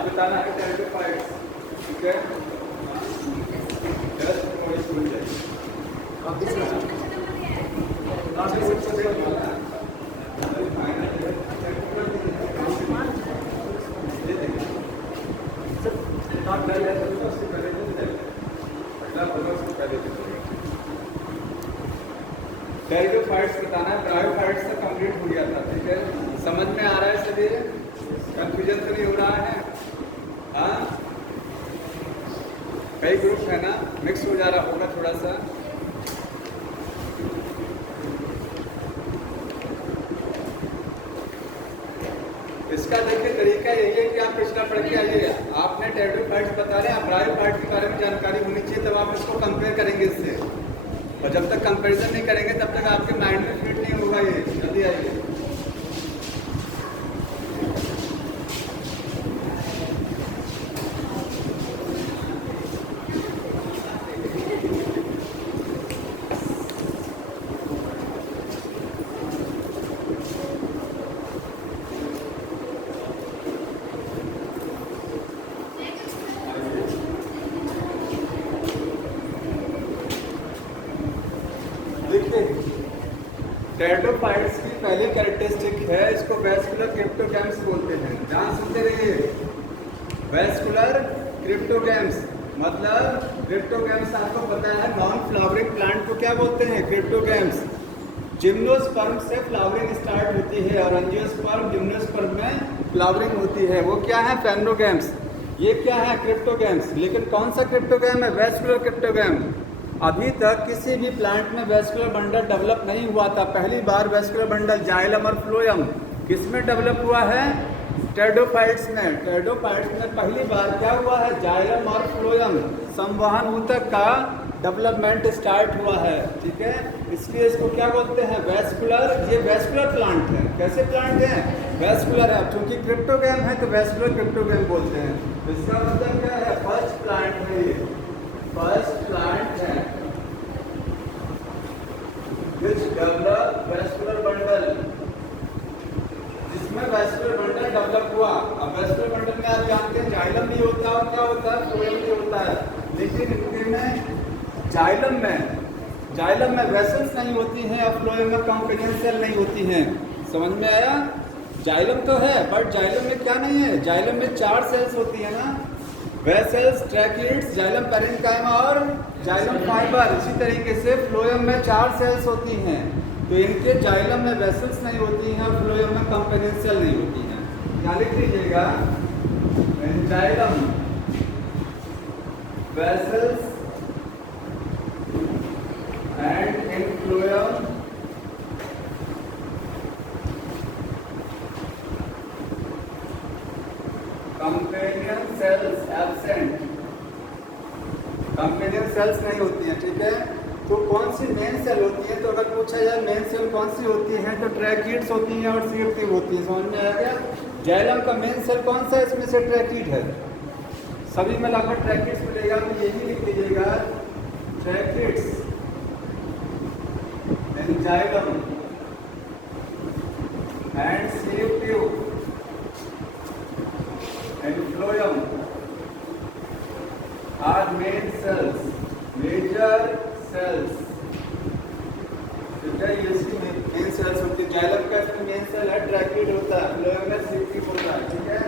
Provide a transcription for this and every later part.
आज बताना है टेरिडोफाइट्स, ठीक है। जस्ट थोड़ी भूल जाइए टेरिडोफाइट्स बताना है, ब्रायोफाइट्स से कंप्लीट हो गया था, ठीक है। समझ में आ रहा है सभी? कंफ्यूजन तो नहीं हो रहा है? हाँ, कई ग्रुप है ना, मिक्स हो जा रहा होगा थोड़ा सा। इसका देखिए तरीका यही है कि आप पिछला पढ़ के आइए, आपने टेरिडोफाइट्स बता रहे हैं, आप ब्रायोफाइट के बारे में जानकारी होनी चाहिए, तब आप इसको कंपेयर करेंगे इससे। और जब तक कंपैरिजन नहीं करेंगे तब तक आपके माइंड में फिट नहीं होगा ये। जल्दी आइए। टेरिडोफाइट्स की पहली कैरेक्टरिस्टिक है, इसको वैस्कुलर क्रिप्टोगैम्स बोलते हैं। ध्यान सुनते रहिए, वैस्कुलर क्रिप्टोगैम्स मतलब क्रिप्टोगैम्स आपको पता है, नॉन फ्लावरिंग प्लांट को क्या बोलते हैं? क्रिप्टोगैम्स। जिम्नोस्पर्म से फ्लावरिंग स्टार्ट होती है और एंजियोस्पर्म जिम्नोस्पर्म में फ्लावरिंग होती है, वो क्या है? फेमनोगैम्स। ये क्या है? क्रिप्टोगैम्स। लेकिन कौन सा क्रिप्टोगैम है? Vascular cryptogam. अभी तक किसी भी प्लांट में वैस्कुलर बंडल डेवलप नहीं हुआ था। पहली बार वैस्कुलर बंडल जाइलम और फ्लोएम किसमें डेवलप हुआ है? टेरिडोफाइट्स में। टेरिडोफाइट्स में पहली बार क्या हुआ है? जाइलम और फ्लोएम संवहन ऊतक का डेवलपमेंट स्टार्ट हुआ है, ठीक है। इसलिए इसको क्या बोलते हैं? वैस्कुलर। ये वैस्कुलर प्लांट है। कैसे प्लांट है? वैस्कुलर है। चूंकि क्रिप्टोगैम है तो वैस्कुलर क्रिप्टोगैम बोलते हैं। इसका मतलब क्या है? फर्स्ट प्लांट है ये, फर्स्ट प्लांट है which develop vascular bundle, जिसमें वैस्कुलर बंडल डेवलप हुआ। अब वैस्कुलर बंडल में आप जानते हैं जाइलम भी होता है और क्या होता है? फ्लोएम भी होता है। लेकिन इनमें जाइलम में वेसल्स नहीं होती हैं और फ्लोएम में कॉम्पिलियन सेल नहीं होती हैं। समझ में आया? जाइलम तो है बट जाइलम में क्या नहीं है? जाइलम में 4 सेल्स होती है ना, वेसल्स, ट्रैकिड्स, जाइलम पैरेन्काइमा और जाइलम फाइबर। इसी तरीके से फ्लोएम में 4 सेल्स होती हैं, तो इनके जाइलम में वेसल्स नहीं होती हैं और फ्लोएम में कॉम्पिलियन सेल नहीं होती हैं। क्या लिख लीजिएगा? Xylem, vessels and in phloem companion cells absent. Companion cells नहीं होती हैं, ठीक है। तो कौन सी मेन सेल होती है? तो अगर पूछा जाए मेन सेल कौन सी होती है तो ट्रैकिड्स होती हैं और सीएफटी होती है। समझ में आ गया? जाइलम का मेन सेल कौन सा है? इसमें से ट्रैकिड है। सभी में लगभग ट्रैकिड्स मिलेगा, तो यही लिख लीजिएगा tracheids in xylem and CFT and phloem are main cells, major cells, ठीक है। ये इसकी मेन सेल्स होती है। जाइलम का इसमें मेन सेल है, ट्रैकिड होता है, फ्लोएम में सीएफटी होता है, ठीक है।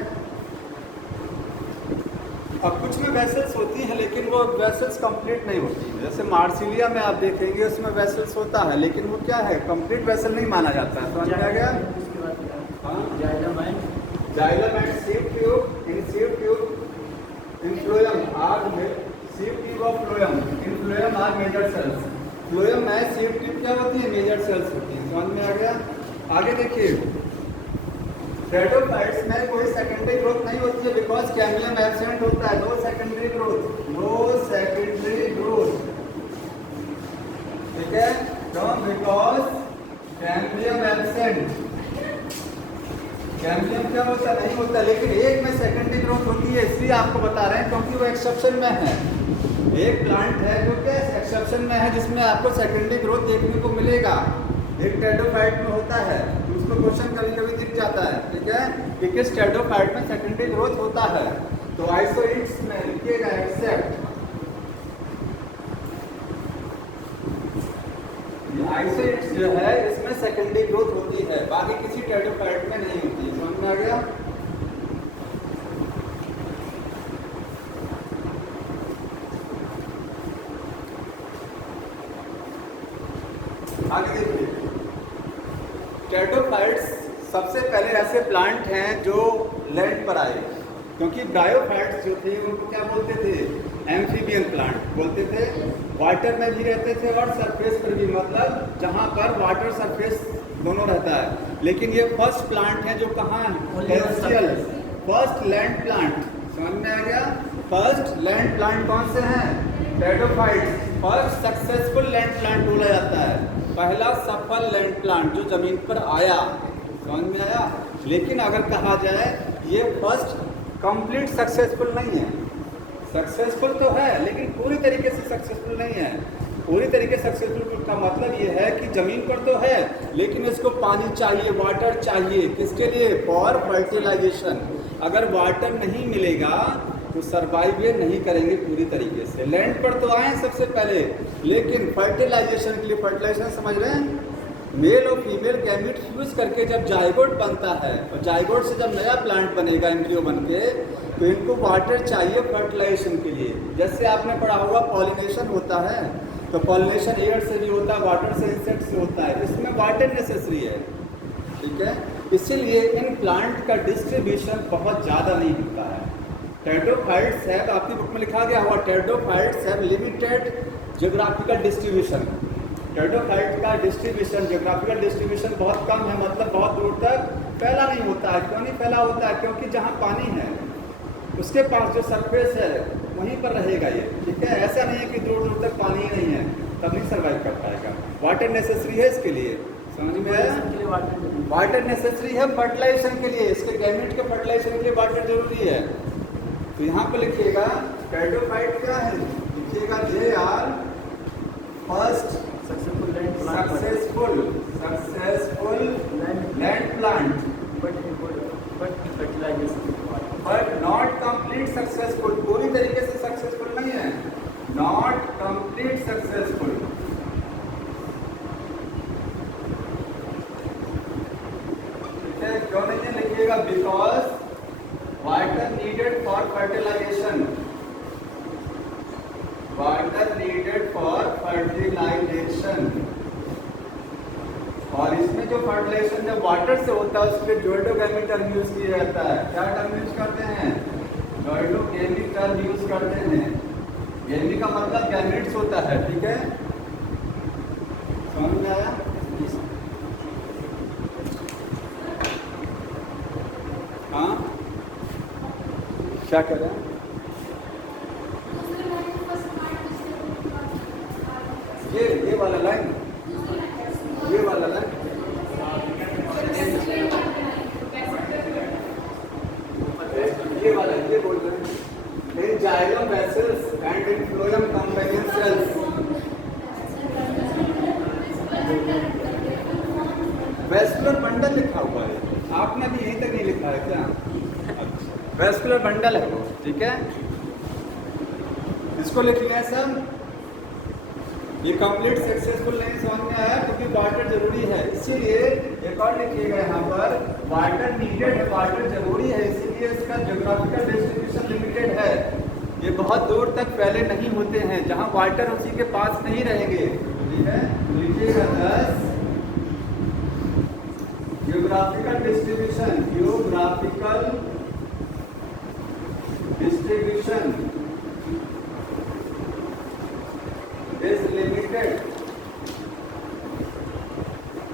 अब कुछ में वेसल्स होती हैं लेकिन वो वेसल्स कंप्लीट नहीं होती है। जैसे मार्सिलिया में आप देखेंगे उसमें वेसल्स होता है लेकिन वो क्या है? कंप्लीट वेसल नहीं माना जाता है। समझ में आ गया? Xylem and sieve tube in sieve tube in phloem are sieve tube of phloem in phloem are major cells. Phloem में सीव ट्यूब क्या होती है? मेजर सेल्स होती है। समझ में आ गया? आगे देखिए, टेरिडोफाइट्स में कोई सेकेंडरी ग्रोथ नहीं होती है बिकॉज कैम्बियम एब्सेंट होता है। No secondary growth, no secondary growth, ठीक है। Because cambium absent. कैम्बियम क्या होता? नहीं होता। लेकिन एक में सेकेंडरी ग्रोथ होती है, इसलिए आपको बता रहे हैं क्योंकि वो एक्सेप्शन में है। एक प्लांट है जो कि एक्सेप्शन में है जिसमें आपको सेकेंडरी ग्रोथ देखने को मिलेगा। एक टेरिडोफाइट में होता है, उसको को क्वेश्चन कभी कभी दिख जाता है, ठीक है, कि किस टेरिडोफाइट में सेकेंडरी ग्रोथ होता है। तो आइसोइड्स में लिखिएगा एक्सेप्ट, आइसोइड्स जो है इसमें सेकेंडरी ग्रोथ होती है, बाकी किसी टेरिडोफाइट में नहीं होती। समझ में आ गया? आगे देखिए, टेरिडोफाइट्स सबसे पहले ऐसे प्लांट हैं जो लैंड पर आए, क्योंकि ब्रायोफाइट्स जो थे उनको क्या बोलते थे, एम्फीबियन प्लांट बोलते थे। वाटर में भी रहते थे और सरफेस पर भी, मतलब जहाँ पर वाटर सरफेस दोनों रहता है। लेकिन ये फर्स्ट प्लांट है जो कहाँ है, टेरेस्ट्रियल, फर्स्ट लैंड प्लांट। समझ में आ गया? फर्स्ट लैंड प्लांट कौन से हैं, pteridophytes. First successful land plant बोला जाता है, पहला सफल लैंड प्लांट जो जमीन पर आया। समझ में आया? लेकिन अगर कहा जाए ये फर्स्ट कंप्लीट सक्सेसफुल नहीं है, सक्सेसफुल तो है लेकिन पूरी तरीके से सक्सेसफुल नहीं है। पूरी तरीके से सक्सेसफुल का मतलब ये है कि जमीन पर तो है लेकिन इसको पानी चाहिए, वाटर चाहिए। किसके लिए? For fertilisation. अगर वाटर नहीं मिलेगा तो सर्वाइव नहीं करेंगे पूरी तरीके से। लैंड पर तो आए सबसे पहले, लेकिन फर्टिलाइजेशन के लिए, फर्टिलाइजेशन समझ रहे हैं, मेल और फीमेल गैमीट फ्यूज करके जब जाइगोट बनता है और जाइगोट से जब नया प्लांट बनेगा एम्ब्रियो बन के, तो इनको वाटर चाहिए फर्टिलाइजेशन के लिए। जैसे आपने पढ़ा होगा पॉलिनेशन होता है, तो पॉलिनेशन एयर से भी होता है, वाटर से, इंसेक्ट से होता है, इसमें वाटर नेसेसरी है, ठीक है। इसीलिए इन प्लांट का डिस्ट्रीब्यूशन बहुत ज़्यादा नहीं होता है। टेरिडोफाइट्स है, आपकी बुक में लिखा गया हुआ, टेरिडोफाइट्स है लिमिटेड जियोग्राफिकल डिस्ट्रीब्यूशन। टेरिडोफाइट का डिस्ट्रीब्यूशन, जियोग्राफिकल डिस्ट्रीब्यूशन बहुत कम है, मतलब बहुत दूर तक फैला नहीं होता है। क्यों नहीं फैला होता है? क्योंकि जहाँ पानी है उसके पास जो सरफेस है वहीं पर रहेगा ये, ठीक है। ऐसा नहीं है कि दूर दूर तक पानी ही नहीं है, तब नहीं सर्वाइव कर पाएगा। वाटर नेसेसरी है इसके लिए, समझ में आया? वाटर नेसेसरी है फर्टिलाइजेशन के लिए, इसके गैमेट के फर्टिलाइजेशन के लिए वाटर जरूरी है। तो यहाँ पर लिखिएगा टेरिडोफाइट क्या है, लिखिएगा जे are first successful land plant but not complete successful. पूरी तरीके से सक्सेसफुल नहीं है, नॉट कंप्लीट सक्सेसफुल। ठीक है, क्यों नहीं है लिखिएगा, because water needed for fertilisation, water needed for fertilisation. और इसमें जो फर्टिलाइजेशन जब वाटर से होता है उसके जोइडोगैमी टर्म यूज किया जाता है। क्या टर्म यूज करते हैं? जोइडोगैमी टर्म यूज करते हैं। गैमी का मतलब गैमेट्स होता है, ठीक है। समझ में आया? हाँ, क्या कर रहे हैं? ये वाला लाइन, ये वाला लाइन, ये वाला, ये बोल रहे हैं इन xylem vessels and in phloem companion cells. Vascular bundle लिखा हुआ है, आपने भी यहीं तक नहीं लिखा है क्या? अच्छा, वेस्कुलर बंडल है वो, ठीक है। इसको लिखिए सब। ये कंप्लीट सक्सेसफुल नहीं समझ में आया क्योंकि वाटर जरूरी है, इसीलिए एक और लिखिएगा यहाँ पर, वाटर नीडेड है, वाटर जरूरी है, इसीलिए इसका ज्योग्राफिकल डिस्ट्रीब्यूशन लिमिटेड है। ये बहुत दूर तक फैले नहीं होते हैं, जहाँ वाटर उसी के पास नहीं रहेंगे, ठीक है। लिखिएगा 10 geographical distribution, geographical distribution is limited.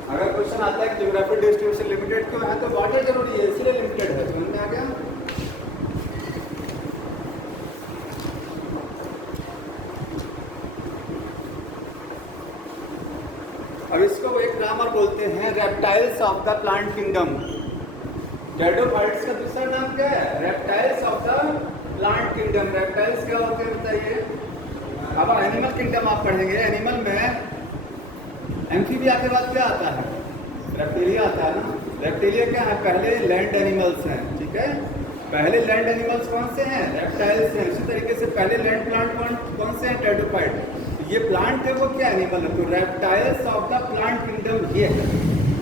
अगर क्वेश्चन आता है कि ज्योग्राफिकल डिस्ट्रीब्यूशन लिमिटेड क्यों है, तो वाटर जरूरी है इसलिए लिमिटेड है। समझ में आ गया? अब इसको एक नाम और बोलते हैं reptiles of the plant kingdom. Pteridophytes का दूसरा नाम क्या है? Reptiles of the plant kingdom. Reptiles क्या होते हैं बताइए? अब एनिमल किंगडम आप पढ़ेंगे, एनिमल में एम्फीबिया के बाद क्या आता है? रेप्टिलिया आता है ना। रेप्टिलिया क्या है? पहले लैंड एनिमल्स हैं, ठीक है। पहले लैंड एनिमल्स कौन से हैं? रेप्टाइल्स हैं। उसी तरीके से पहले लैंड प्लांट कौन से हैं? टेरिडोफाइट। ये प्लांट है वो क्या एनिमल है? तो reptiles of the plant kingdom ये है।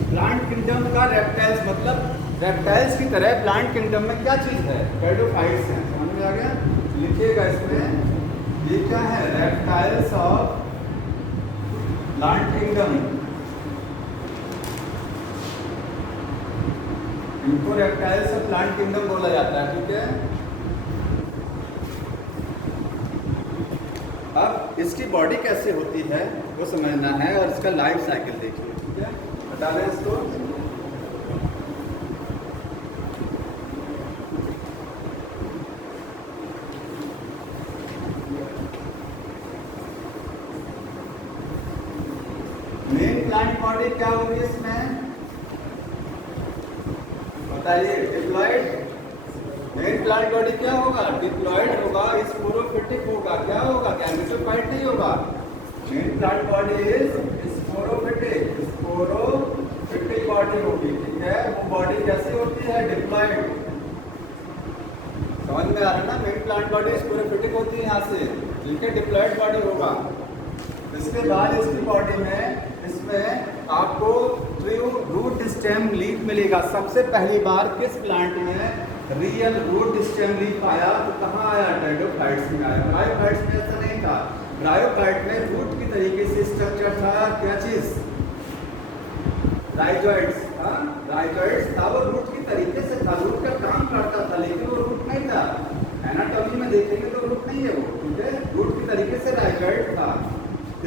प्लांट किंगडम का रेप्टाइल्स मतलब रेप्टाइल्स की तरह प्लांट किंगडम में क्या चीज़ है? टेरिडोफाइट्स हैं। समझ में आ गया? लिखिएगा इसमें, ये क्या है? Reptiles of plant kingdom. इनको रेप्टाइल्स ऑफ प्लांट किंगडम बोला जाता है, ठीक है। अब इसकी बॉडी कैसे होती है वो समझना है और इसका लाइफ साइकिल देखिए, ठीक है। बता दें इसको। मेन प्लांट बॉडी क्या होगी इसमें? बताइए। डिप्लॉयड। मेन प्लांट बॉडी क्या होगा? डिप्लॉयड होगा, स्पोरोफिटिक होगा। क्या होगा? गैमेटोफाइट नहीं होगा। Main plant body is sporophytic. Sporophytic body होगी, ठीक है। वो बॉडी कैसी होती है? डिप्लॉयड। समझ में आ रहा है ना? मेन प्लांट बॉडी स्पोरोफिटिक होती है यहाँ से, ठीक है। डिप्लॉयड बॉडी होगा। इसके बाद इसकी बॉडी में इसमें आपको ट्रू रूट स्टेम लीफ मिलेगा। सबसे पहली बार किस प्लांट में रियल रूट स्टेम लीफ आया? तो कहाँ आया? टेरिडोफाइट्स में आया। ब्रायोफाइट्स में ऐसा नहीं था। ब्रायोफाइट में रूट की तरीके से स्ट्रक्चर था। क्या चीज? राइजोइड्स। हाँ, राइजोइड्स था, वो रूट की तरीके से था, रूट का काम करता था, लेकिन वो रूट नहीं था। एनाटॉमी में देखेंगे तो रूट नहीं है वो, ठीक है। रूट की तरीके से राइजोइड था।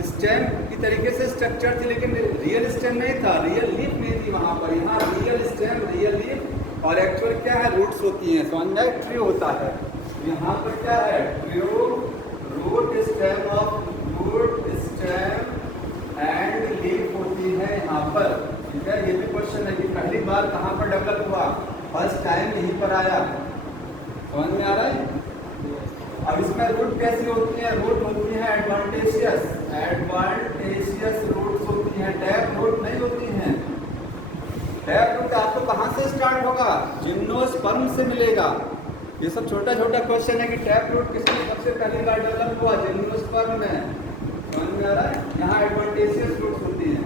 स्टेम की तरीके से स्ट्रक्चर थी, लेकिन रियल स्टेम नहीं था, रियल लीफ नहीं थी वहाँ पर। यहाँ रियल स्टेम, रियल लीफ और एक्चुअल क्या है? रूट्स होती हैं। समझ में? ट्री होता है। यहाँ पर क्या है? True root stem of root stem and leaf होती है यहाँ पर, ठीक है। ये भी क्वेश्चन है कि पहली बार कहाँ पर डेवलप हुआ? फर्स्ट टाइम यहीं पर आया। समझ में आ रहा है? अब इसमें रूट कैसी होती है? रूट होती है एडवांटेशियस। एडवांटेशियस रूट्स होती हैं, टैप रूट नहीं होती हैं। टैप रूट आपको कहाँ से स्टार्ट होगा? जिम्नोस्पर्म से मिलेगा। ये सब छोटा छोटा क्वेश्चन है कि टैप रूट किसमें सबसे पहली बार डेवलप हुआ? जिम्नोस्पर्म में। समझ में आ रहा है? यहाँ एडवांटेशियस रूट्स होती हैं।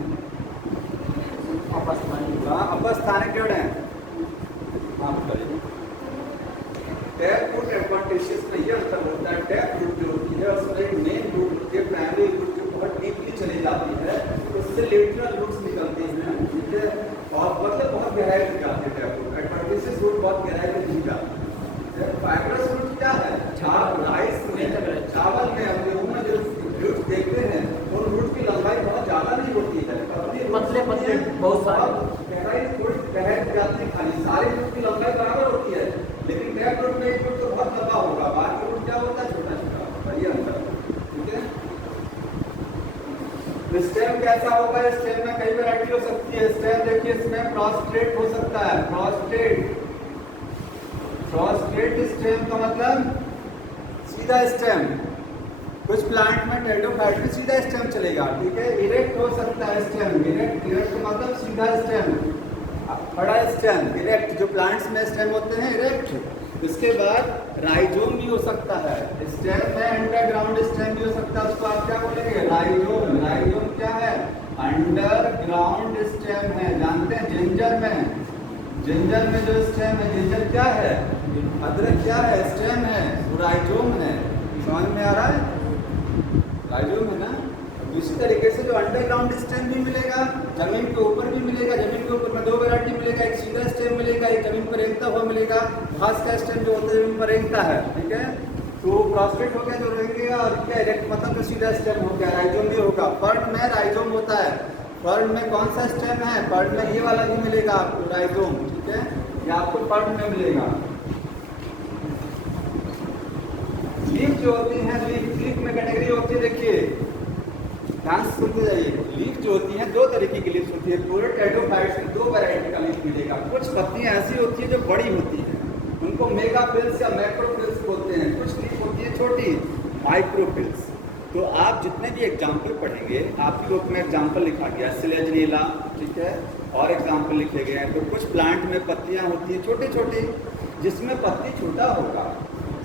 अपस्थानिक जोड़ है। टैप रूट एडवांटेशियस में ये अंतर होता है। टैप रूट जो होती है उसमें मेन रूट होती है, प्राइमरी रूट जो बहुत डीपली चली जाती है, उससे लेटरल रूट्स निकलती हैं, ठीक है। और मतलब बहुत गहराई तक जाती है टैप रूट। एडवांटेशियस रूट बहुत गहराई तक नहीं जाती। फाइब्रस रूट क्या है? राइस में, चावल में, गेहूं में जो रूट देखते हैं उन रूट की लंबाई बहुत ज़्यादा नहीं होती है, पतले पतले बहुत सारे, गहराई थोड़ी गहराई जाती है। खाली सारे रूट की लंबाई बराबर होती है, लेकिन टैप रूट में एक रूट तो बहुत लंबा होगा, बाकी रूट क्या होता है? छोटा छोटा। ये अंतर, ठीक है। स्टेम कैसा होगा? स्टेम में कई वैरायटी हो सकती है। स्टेम देखिए, इसमें प्रोस्ट्रेट हो सकता है। प्रोस्ट्रेट स्टेम का मतलब सीधा स्टेम। कुछ प्लांट में टेरिडोफाइट में सीधा स्टेम चलेगा, ठीक है। इरेक्ट हो सकता है स्टेम। इरेक्ट मतलब सीधा स्टेम, बड़ा स्टेम। इरेक्ट जो प्लांट्स में स्टेम होते हैं, इरेक्ट। इसके बाद राइजोम भी हो सकता है। स्टेम में अंडरग्राउंड स्टेम भी हो सकता है, उसको आप क्या बोलेंगे? राइजोम। राइजोम क्या है? अंडरग्राउंड स्टेम है। जानते हैं जिंजर में जो स्टेम है, जिंजर क्या है? अदरक क्या है? स्टेम है, राइजोम है। समझ में आ रहा है? राइजोम है ना। इसी तरीके से जो अंडरग्राउंड स्टेम भी मिलेगा, जमीन के ऊपर भी मिलेगा। जमीन के ऊपर में दो वैरायटी मिलेगा, एक सीधा स्टेम मिलेगा, एक जमीन पर रेंगता हुआ मिलेगा। घास का स्टेम जो होता है जमीन पर रेंगता है, ठीक है। तो प्रोस्ट्रेट हो गया जो रेंगेगा, और क्या इरेक्ट मतलब जो सीधा स्टेम हो गया। राइजोम भी होगा। फर्न में राइजोम होता है। फर्न में कौन सा स्टेम है? फर्न में ये वाला भी मिलेगा आपको, राइजोम, ठीक है। ये आपको फर्न में मिलेगा। लीफ जो होती है, लीफ में कैटेगरी होती है, देखिए ध्यान से सुनते जाइए। लीफ जो होती है दो तरीके की लीफ होती है। पूरे टेरिडोफाइट्स में दो वैरायटी का लीफ मिलेगा। कुछ पत्तियां ऐसी होती है जो बड़ी होती है, उनको मेगाफिल्स या मैक्रोफिल्स बोलते हैं। कुछ लीफ होती है छोटी, माइक्रोफिल्स। तो आप जितने भी एग्जाम्पल पढ़ेंगे, आपकी बुक में एग्जाम्पल लिखा गया सिलेजनीला, ठीक है, और एग्जाम्पल लिखे गए हैं। तो कुछ प्लांट में पत्तियां होती हैं छोटी छोटी, जिसमें पत्ती छोटा होगा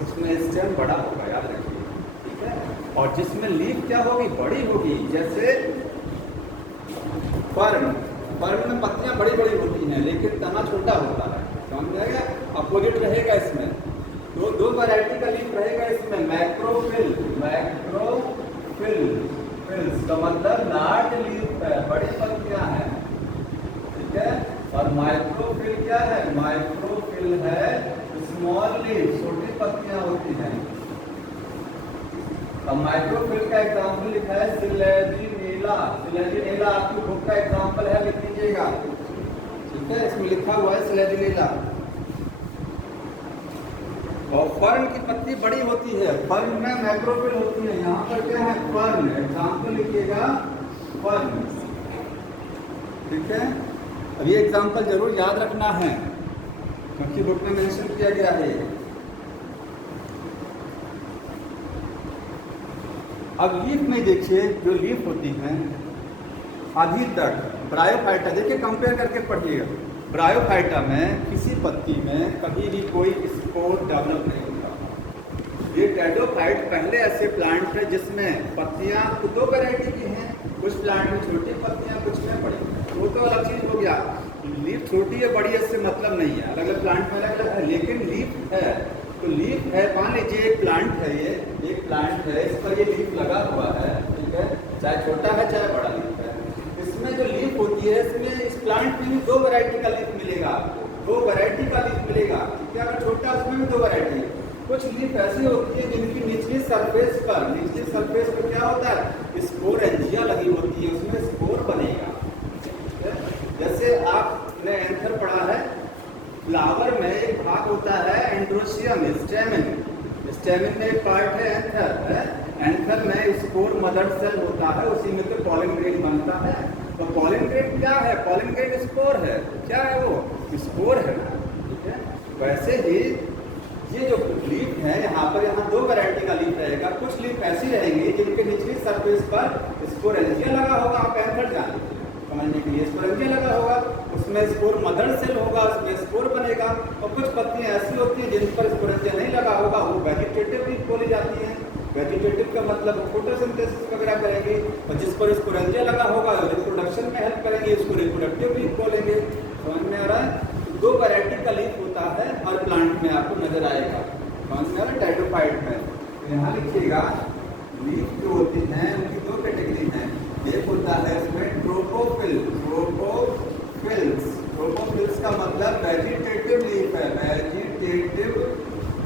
उसमें स्टेम बड़ा होगा, याद रखिए, ठीक है। और जिसमें लीफ क्या होगी, बड़ी होगी। जैसे फर्न में पत्तियां बड़ी बड़ी होती हैं लेकिन तना छोटा होता है, समझ जाएगा। अपोजिट रहेगा इसमें, तो दो वैरायटी का लीफ रहेगा इसमें, मैक्रोफिल का मतलब लार्ज लीफ है, बड़ी पत्तियां हैं, ठीक है। और माइक्रोफिल क्या है, माइक्रोफिल है स्मॉल लीफ, छोटी पत्तियां होती हैं। अब माइक्रोफिल का एग्जाम्पल लिखा है सिलेजनीला आपकी बुक का एग्जाम्पल है, लिख लीजिएगा, ठीक है। इसमें लिखा हुआ है सिलेजनीला। और फर्न की पत्ती बड़ी होती है, फर्न में मैक्रोफिल होती है। यहाँ पर क्या है, फर्न, एग्जाम्पल लिखिएगा फर्न, ठीक है। अब ये एग्जाम्पल जरूर याद रखना है क्योंकि बुक में मेंशन किया गया है। अब लीफ में देखिए, जो लीफ होती हैं अभी तक ब्रायोफाइटा, देखिए कंपेयर करके पढ़िएगा। ब्रायोफाइटा में किसी पत्ती में कभी भी कोई स्पोर डेवलप नहीं होता। ये टेडोफाइट पहले ऐसे प्लांट है जिसमें पत्तियां तो दो वैरायटी की हैं, कुछ प्लांट में छोटी पत्तियां, कुछ में बड़ी। वो तो अलग चीज हो गया, लीफ छोटी है बड़ी है इससे मतलब नहीं है, अलग अलग प्लांट में अलग अलग है, लेकिन लीफ है तो लीफ है। मान लीजिए एक प्लांट है, ये एक प्लांट है, इस पर ये लीफ लगा हुआ है, ठीक है, चाहे छोटा है चाहे बड़ा लीफ है। इसमें जो लीफ होती है, इसमें इस प्लांट में भी दो वैरायटी का लीफ मिलेगा आपको, दो वैरायटी का लीफ मिलेगा, ठीक है। अगर छोटा उसमें भी दो वैरायटी। कुछ लीफ ऐसी होती है जिनकी निचली सरफेस पर क्या होता है, स्पोरेंजिया लगी होती है, उसमें स्पोर बनेगा, ठीक है। जैसे आपने एंथर पढ़ा है, फ्लावर में एक भाग होता है एंड्रोशियम, स्टेमिन में एक पार्ट है एंथर में स्पोर मदर सेल होता है, उसी में तो पॉलन ग्रेन बनता है। तो पॉलन ग्रेन क्या है, पॉलन ग्रेन स्पोर है, क्या है वो, स्पोर है, ठीक है। वैसे ही ये जो लीफ है, यहाँ दो वैरायटी का लीफ रहेगा। कुछ लीफ ऐसी रहेंगी जिनके निचली सरफेस पर स्पोरेंजिया लगा होगा, आप एंथर जान समझने के लिए, स्पोरेंजिया लगा होगा, उसमें स्पोर मदर सेल होगा, उसमें स्पोर बनेगा। और कुछ पत्तियां ऐसी होती हैं जिन पर स्पोरेंजिया नहीं लगा होगा, वो वेजिटेटिव लीफ बोली जाती हैं। वेजिटेटिव का मतलब फोटोसिंथेसिस वगैरह करेंगे, और जिस पर स्पोरेंजिया लगा होगा रिप्रोडक्शन में हेल्प करेंगे, इसको रिप्रोडक्टिव लीफ बोलेंगे। समझ में आ रहा है, दो वैरायटी का लीफ होता है और प्लांट में आपको नजर आएगा, समझ में आ रहा है। टेडोफाइट में तो यहाँ लिखिएगा, लीफ जो होती हैं उनकी दो कैटेगरी हैं। एक होता है इसमें ट्रोपोफिल्स का मतलब वेजिटेटिव लीफ है, वेजिटेटिव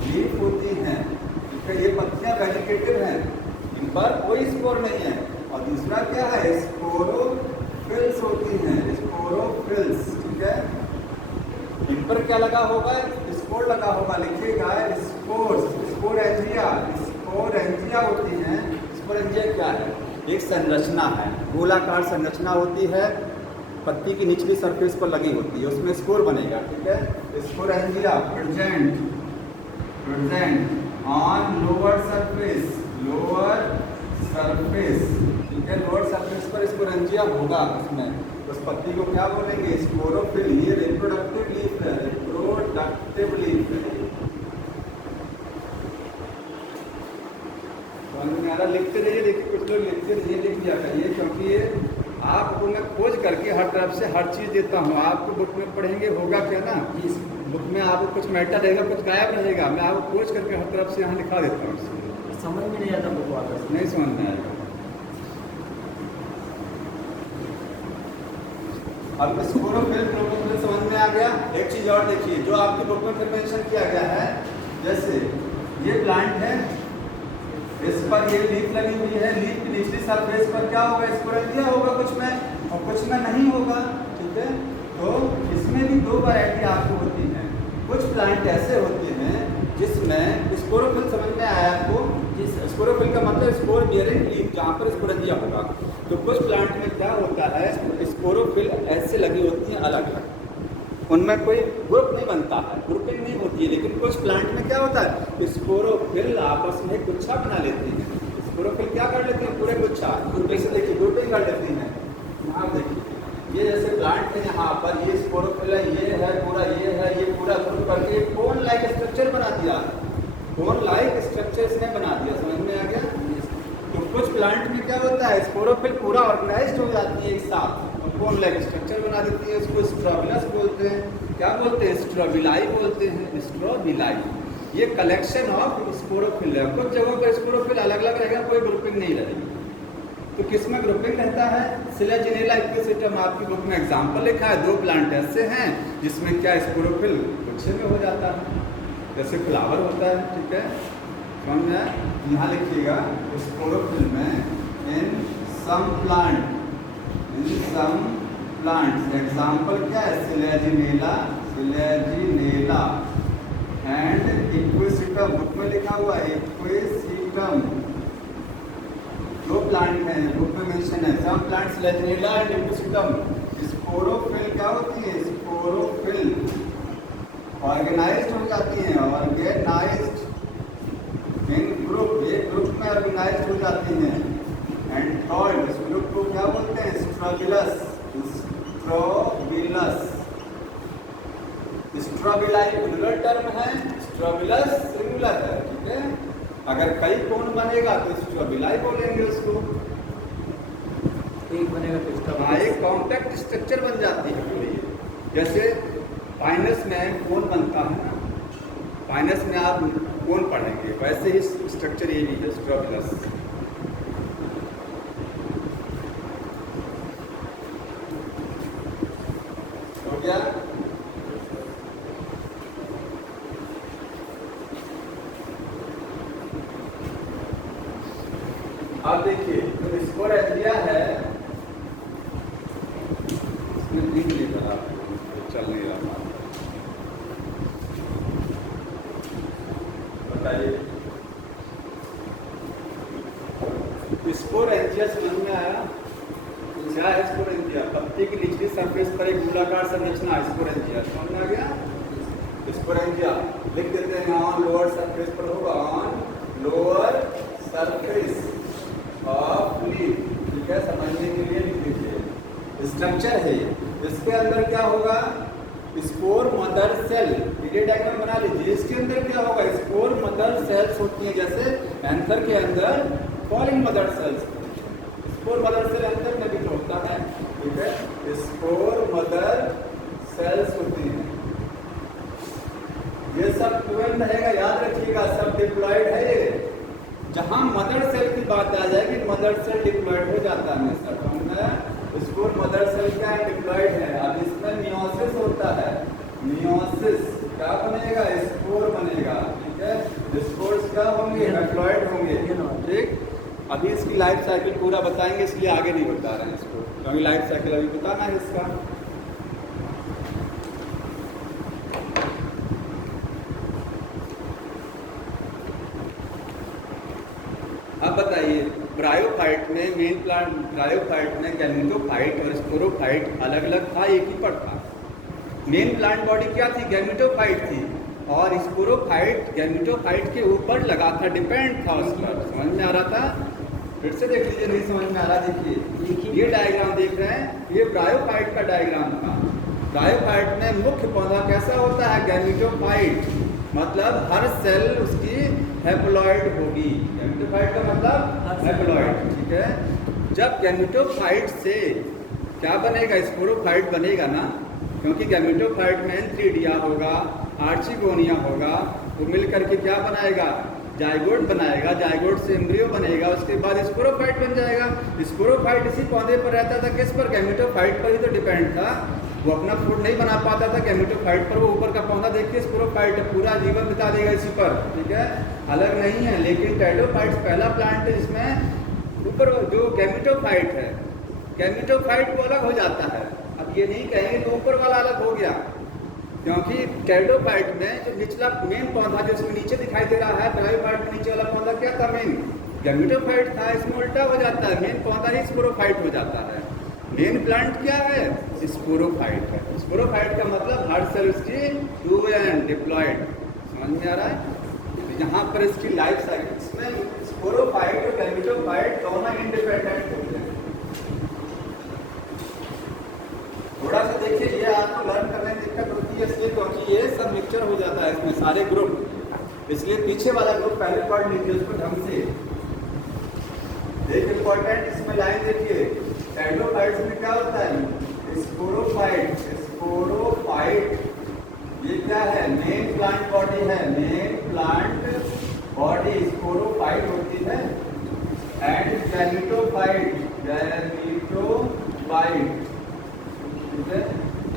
लीफ होती हैं, ठीक है। ये पत्तियां वेजिटेटिव हैं, इन पर कोई स्पोर नहीं है। और दूसरा क्या है, स्पोरोफिल्स होती हैं, स्पोरोफिल्स, ठीक है। इन पर क्या लगा होगा, स्पोर लगा होगा, लिखिएगा स्पोरेंजिया होती हैं। स्पोरेंजिया क्या है, एक संरचना है, गोलाकार संरचना होती है, पत्ती की निचली सरफेस पर लगी होती है, उसमें स्पोर बनेगा, ठीक है। Sporangia present on lower surface, ठीक है। लोअर सरफेस पर स्पोरेंजिया होगा, उसमें उस पत्ती को क्या बोलेंगे, स्पोरोफिल। ये रिप्रोडक्टिव लीफ है, रिप्रोडक्टिव लीफ है। लिखते रहिए, देखिए कुछ लोग लिखते रहिए, लिख दिया करिए, क्योंकि ये आपको मैं खोज करके हर तरफ से हर चीज़ देता हूँ। आपको बुक में पढ़ेंगे होगा क्या ना, इस बुक में आपको कुछ मैटर रहेगा, कुछ गायब रहेगा, मैं आपको खोज करके हर तरफ से यहाँ लिखा देता हूँ। समझ में नहीं आता बुक वाला, नहीं समझ में आएगा। अब स्पोरोफिल ट्रोपोफिल समझ में आ गया। एक चीज़ और देखिए, जो आपकी बुक में फिर मेंशन किया गया है, जैसे ये प्लांट है, इस पर ये लीफ लगी हुई है, लीफ की निचली सरफेस पर क्या होगा, स्पोरेंजिया होगा कुछ में और कुछ में नहीं होगा, ठीक है। तो इसमें भी दो वैरायटी आपको होती हैं। कुछ प्लांट ऐसे होते हैं जिसमें स्पोरोफिल, समझ में आया आपको, जिस स्पोरोफिल का मतलब स्पोर बियरिंग लीफ, जहाँ पर स्पोरेंजिया होगा। तो कुछ प्लांट में क्या होता है, स्पोरोफिल ऐसे लगी होती हैं अलग अलग, उनमें कोई ग्रुप नहीं बनता है, ग्रुपिंग नहीं होती है। लेकिन कुछ प्लांट में क्या होता है, स्पोरोफिल आपस में गुच्छा बना लेते हैं, स्पोरोफिल क्या कर लेती है, पूरे गुच्छा जैसे देखिए ग्रुपिंग कर लेती हैं। यहाँ देखिए ये जैसे प्लांट है, यहाँ पर ये स्पोरोफिल है, ये है पूरा, ये पूरा ग्रुप करके कोन लाइक स्ट्रक्चर बना दिया। कोन लाइक स्ट्रक्चर इसने बना दिया, समझ में आ गया। तो कुछ प्लांट में क्या होता है, स्पोरोफिल पूरा ऑर्गेनाइज्ड हो जाती है एक साथ और कोन लाइक स्ट्रक्चर बना देती है। इसको स्ट्रोबिलस बोलते हैं। क्या बोलते हैं, स्ट्रोबिलाई बोलते हैं, स्ट्रोबिलाई। ये कलेक्शन ऑफ स्पोरोफिल है। कुछ जगहों पर स्पोरोफिल अलग अलग रहेगा, कोई ग्रुपिंग नहीं रहेगी। तो किस में ग्रुपिंग रहता है, सिलेजिनेला इक्विसिटम। आपकी बुक में एग्जाम्पल लिखा है, 2 प्लांट ऐसे हैं जिसमें क्या स्पोरोफिल गुच्छे में हो जाता है, जैसे फ्लावर होता है, ठीक है। समझ में, यहाँ लिखिएगा स्पोरोफिल में इन सम प्लांट्स एग्जाम्पल क्या है, सिलेजिनेला एंड इक्विसिटम। बुक में लिखा हुआ है इक्विसिटम। 2 प्लांट हैं, बुक में मेंशन है। Some plants Selaginella and Equisetum. Sporophyll क्या होती है, स्पोरोफिल ऑर्गेनाइज्ड हो जाती हैं, ऑर्गेनाइज्ड इन ग्रुप, ये ग्रुप में ऑर्गेनाइज्ड हो जाती हैं। एंड थर्ड, इस ग्रुप को क्या बोलते हैं, स्ट्रोबिलस। स्ट्रोबिलाई प्लूरल टर्म है, स्ट्रोबिलस सिंगुलर है, ठीक है। अगर कई कोन बनेगा तो स्ट्रोबिलाई बोलेंगे उसको। एक बनेगा तो हाँ, एक कॉम्पैक्ट स्ट्रक्चर बन जाती है पूरी। जैसे पाइनस में कोन बनता है ना, पाइनस में आप कोन पढ़ेंगे, वैसे ही स्ट्रक्चर ये भी है स्ट्रोबिलस। हो गया। अब देखिए जो स्पोरेंजिया है, इसमें लिख लीजिए आप, चल नहीं रहा, बताइए। स्पोरेंजिया समझ में आया, क्या है स्पोरेंजिया? पत्ती की निचली सरफेस पर एक गोलाकार संरचना स्पोरेंजिया, समझ में आ गया। स्पोरेंजिया लिख देते हैं, ऑन लोअर सरफेस पर होगा, on lower surface of leaf, ठीक है, समझने के लिए लिख दीजिए। स्ट्रक्चर है इसके अंदर क्या होगा, स्पोर मदर सेल, ये डायग्राम बना लीजिए। इसके अंदर क्या होगा, स्पोर मदर सेल्स होती हैं, जैसे एंथर के अंदर pollen mother cells. Spore mother cell anther में भी होता है, ठीक है। स्पोर मदर सेल्स होती हैं, ये सब ट्वेल्व रहेगा, याद रखिएगा, सब डिप्लॉयड है। ये जहां मदर सेल की बात आ जाएगी, मदर सेल डिप्लॉयड हो जाता है हमेशा। स्पोर मदर सेल क्या है, डिप्लॉयड है। अब इसमें मियोसिस होता है, मियोसिस क्या बनेगा, स्पोर बनेगा, ठीक है। स्पोर्स क्या होंगे, हैप्लॉयड होंगे, ठीक। अभी इसकी लाइफ साइकिल पूरा बताएंगे, इसलिए आगे नहीं बता रहे हैं इसको, क्योंकि लाइफ साइकिल अभी बताना है इसका। अब बताइए, ब्रायोफाइट में मेन प्लांट, ब्रायोफाइट में गैमेटोफाइट और स्पोरोफाइट अलग अलग था, एक ही पर था। मेन प्लांट बॉडी क्या थी, गैमेटोफाइट थी, और स्पोरोफाइट गैमेटोफाइट के ऊपर लगा था, डिपेंड था उस पर। समझ में आ रहा था? फिर से देख लीजिए, नहीं समझ में आ रहा, देखिए ये डायग्राम देख रहे हैं, ये ब्रायोफाइट का डायग्राम था। ब्रायोफाइट में मुख्य पौधा कैसा होता है, गैमेटोफाइट, मतलब हर सेल उसकी हैप्लॉइड होगी। गैमेटोफाइट का मतलब हैप्लॉइड, ठीक है। जब गैमेटोफाइट से क्या बनेगा, स्पोरोफाइट बनेगा ना, क्योंकि गैमेटोफाइट में एंथ्रीडिया होगा, आर्चिगोनिया होगा, तो मिलकर के क्या बनाएगा, जाइगोट बनाएगा, जाइगोट से एम्ब्रियो बनेगा, उसके बाद स्पोरोफाइट बन जाएगा। स्पोरोफाइट इसी पौधे पर रहता था, किस पर, गैमेटोफाइट पर ही तो डिपेंड था। वो अपना फूड नहीं बना पाता था गैमेटोफाइट पर, वो ऊपर का पौधा देखिए स्पोरोफाइट पूरा जीवन बिता देगा इसी पर, ठीक है, अलग नहीं है। लेकिन टेडोफाइट्स पहला प्लांट है जिसमें ऊपर जो गैमेटोफाइट है, गैमेटोफाइट वो अलग हो जाता है। अब ये नहीं कहेंगे तो ऊपर वाला अलग हो गया, क्योंकि टेडोफाइट में जो निचला मेन पौधा जो इसमें नीचे दिखाई दे रहा है, ब्रायोफाइट में नीचे वाला पौधा क्या था, मेन गैमेटोफाइट था, इसमें उल्टा हो जाता है, मेन पौधा ही स्पोरोफाइट हो जाता है। मेन प्लांट क्या है, स्पोरोफाइट है। स्पोरोफाइट का मतलब हर सेल उसकी टू एंड डिप्लॉयड, समझ में आ रहा है। तो यहाँ पर इसकी लाइफ साइकिल, इसमें स्पोरोफाइट और गैमेटोफाइट दोनों इंडिपेंडेंट होते हैं। थोड़ा सा देखिए, ये आपको लर्न करने में दिक्कत होती है इसलिए क्योंकि ये सब मिक्सचर हो जाता है इसमें सारे ग्रुप, इसलिए पीछे वाला ग्रुप पहले पढ़ लीजिए उसको ढंग से। एक इंपॉर्टेंट इसमें लाइन देखिए, एंडोफाइट्स में क्या होता है, स्पोरोफाइट। स्पोरोफाइट ये क्या है, मेन प्लांट बॉडी है, मेन प्लांट बॉडी स्पोरोफाइट होती है। एंड गैमेटोफाइट, गैमेटोफाइट ठीक है,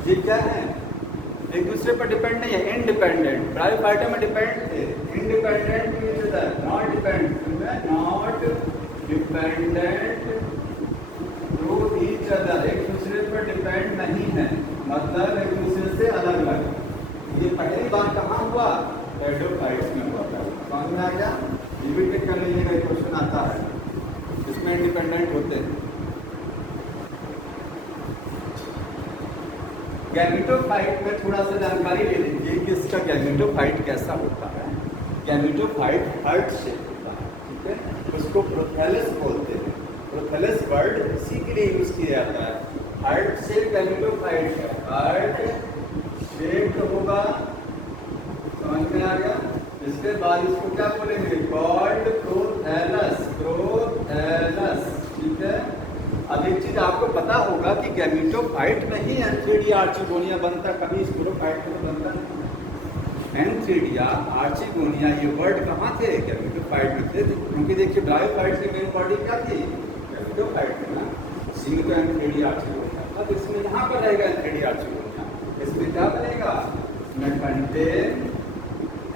ये क्या है, एक दूसरे पर डिपेंड नहीं है, इंडिपेंडेंट। ब्रायोफाइटा में डिपेंड थे, independent means not dependent, not dependent to each other, एक दूसरे पर डिपेंड नहीं है, मतलब एक दूसरे से अलग अलग। ये पहली बार कहाँ हुआ, एंडोफाइट्स में हुआ था। समझ में आ गया, ये भी टिक कर लीजिएगा, क्वेश्चन आता है इसमें इंडिपेंडेंट होते हैं। गैमेटोफाइट में थोड़ा सा जानकारी ले लीजिए कि इसका गैमेटोफाइट कैसा होता है। गैमेटोफाइट हार्ट शेप होता है, ठीक है, उसको प्रोथैलस बोलते हैं। प्रोथैलस वर्ड इसी के लिए यूज किया जाता है। हार्ट शेप गैमेटोफाइट है, हार्ट शेप होगा, समझ में आ गया। इसके बाद इसको क्या बोलेंगे, कॉल्ड प्रोथैलस, प्रोथैलस ठीक है। अब एक चीज आपको पता होगा कि गैमेटोफाइट में ही एंथ्रीडिया आर्चिगोनिया बनता, कभी स्पोरोफाइट में बनता नहीं। एंथ्रीडिया आर्चिगोनिया ये वर्ड कहाँ थे, गैमेटोफाइट में थे, क्योंकि देखिए ब्रायोफाइट की मेन बॉडी क्या थी, गैमेटोफाइट में ना, इसी में तो एंथ्रीडिया आर्चिगोनिया। अब इसमें यहाँ पर रहेगा एंथ्रीडिया आर्चिगोनिया, इसमें क्या बनेगा, इसमें कंटेन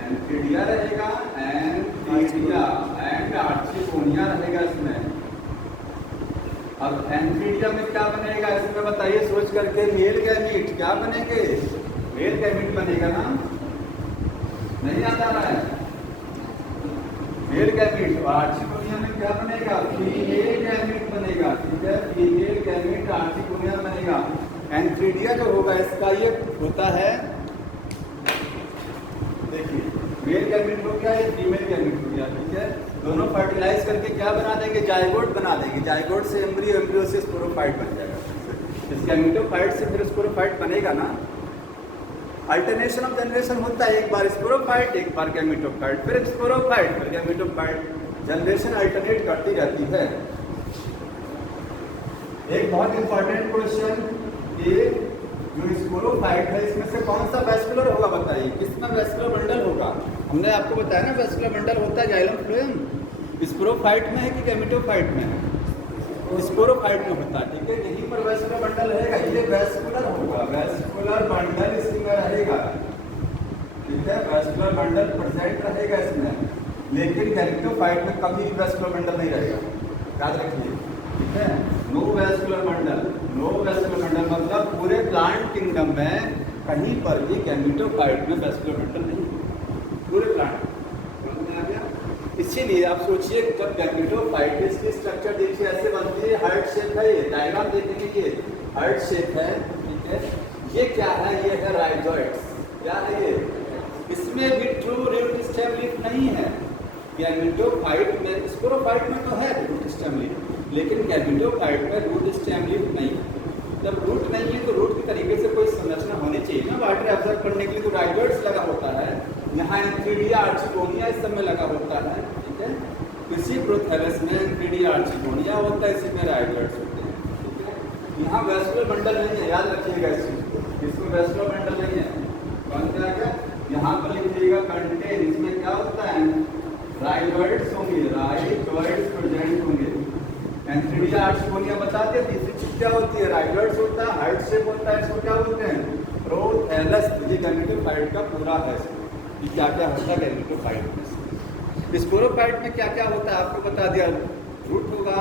एंथ्रीडिया रहेगा, एंथ्रीडिया एंड आर्चिगोनिया रहेगा इसमें। अब एंथ्रीडिया में क्या बनेगा इसमें बताइए सोच करके, मेल गैमीट क्या बनेंगे, मेल गैमीट बनेगा ना, नहीं याद आ रहा है, मेल गैमीट। और आर्चिगोनिया में क्या बनेगा, फीमेल गैमीट बनेगा, ठीक है, फीमेल गैमीट आर्चिगोनिया बनेगा। एंथ्रीडिया जो होगा इसका ये होता है, देखिए मेल गैमीट हो गया, ये फीमेल गैमीट हो गया, ठीक है, दोनों फर्टिलाइज करके क्या बना देंगे, जाइगोट बना देंगे, जाइगोट से एम्ब्रियो, एम्ब्रियो से स्पोरोफाइट बन जाएगा। इस गैमेटोफाइट से फिर स्पोरोफाइट बनेगा ना, अल्टरनेशन ऑफ जनरेशन होता है, एक बार स्पोरोफाइट एक बार गैमेटोफाइट, फिर स्पोरोफाइट फिर गैमेटोफाइट, जनरेशन अल्टरनेट करती रहती है। एक बहुत इंपॉर्टेंट क्वेश्चन, ये जो स्पोरोफाइट है इसमें से कौन सा वेस्कुलर होगा बताइए, किसमें वेस्कुलर बंडल होगा। हमने आपको बताया ना वेस्कुलर बंडल होता है जाइलम फ्लोएम, स्पोरोफाइट में है कि गैमेटोफाइट में है, स्पोरोफाइट में होता है, ठीक है, यहीं पर वेस्कुलर बंडल रहेगा, ये वेस्कुलर होगा, वेस्कुलर बंडल इसमें रहेगा, ठीक है, वेस्कुलर बंडल प्रेजेंट रहेगा इसमें, लेकिन गैमेटोफाइट में कभी भी वेस्कुलर बंडल नहीं रहेगा, याद रखिए, ठीक है, no vascular bundle, no vascular bundle मतलब पूरे प्लांट किंगडम में कहीं पर भी गैमेटोफाइट में वेस्कुलर बंडल नहीं, पूरे प्लांट। इसीलिए आप सोचिए जब गैमेटोफाइट इसकी स्ट्रक्चर देखिए ऐसे बनती है, हार्ट शेप है, ये डायग्राम देखेंगे, ये हार्ट शेप है, ठीक है, ये क्या है, ये है राइजोइड्स, क्या है ये, इसमें भी ट्रू रूट स्टेम लीफ नहीं है। गैमेटोफाइट में, स्पोरोफाइट में तो है रूट स्टेम लीफ, लेकिन गैमेटोफाइट में रूट स्टेम लीफ नहीं है। जब रूट नहीं है तो रूट के तरीके से कोई संरचना होनी चाहिए ना, वाटर एब्जॉर्ब करने के लिए तो राइजोइड्स लगा होता है, यहाँ एंथ्रीडिया आर्चिगोनिया इस सब में लगा होता है, ठीक है, इसी प्रोथैलस में एंथ्रीडिया आर्चिगोनिया होता है, इसी में राइजोइड्स होते हैं, ठीक है। यहाँ वेस्कुलर बंडल नहीं है, याद रखिएगा इस चीज को, इसमें वेस्कुलर बंडल नहीं है, कौन सा क्या, यहाँ पर लिखिएगा कंटेन, इसमें क्या होता है, राइजोइड्स होंगे, राइजोइड्स प्रेजेंट होंगे। एंथ्रीडिया आर्चिगोनिया बताते हैं, तीसरी चीज क्या होती है, राइजोइड्स होता है, हार्ट शेप होता है, इसको क्या बोलते हैं, प्रोथैलस। ये गैमेटोफाइट का पूरा है, कि क्या क्या होता है गैमेटोफाइट में। स्पोरोफाइट में क्या क्या होता है आपको बता दिया, रूट होगा,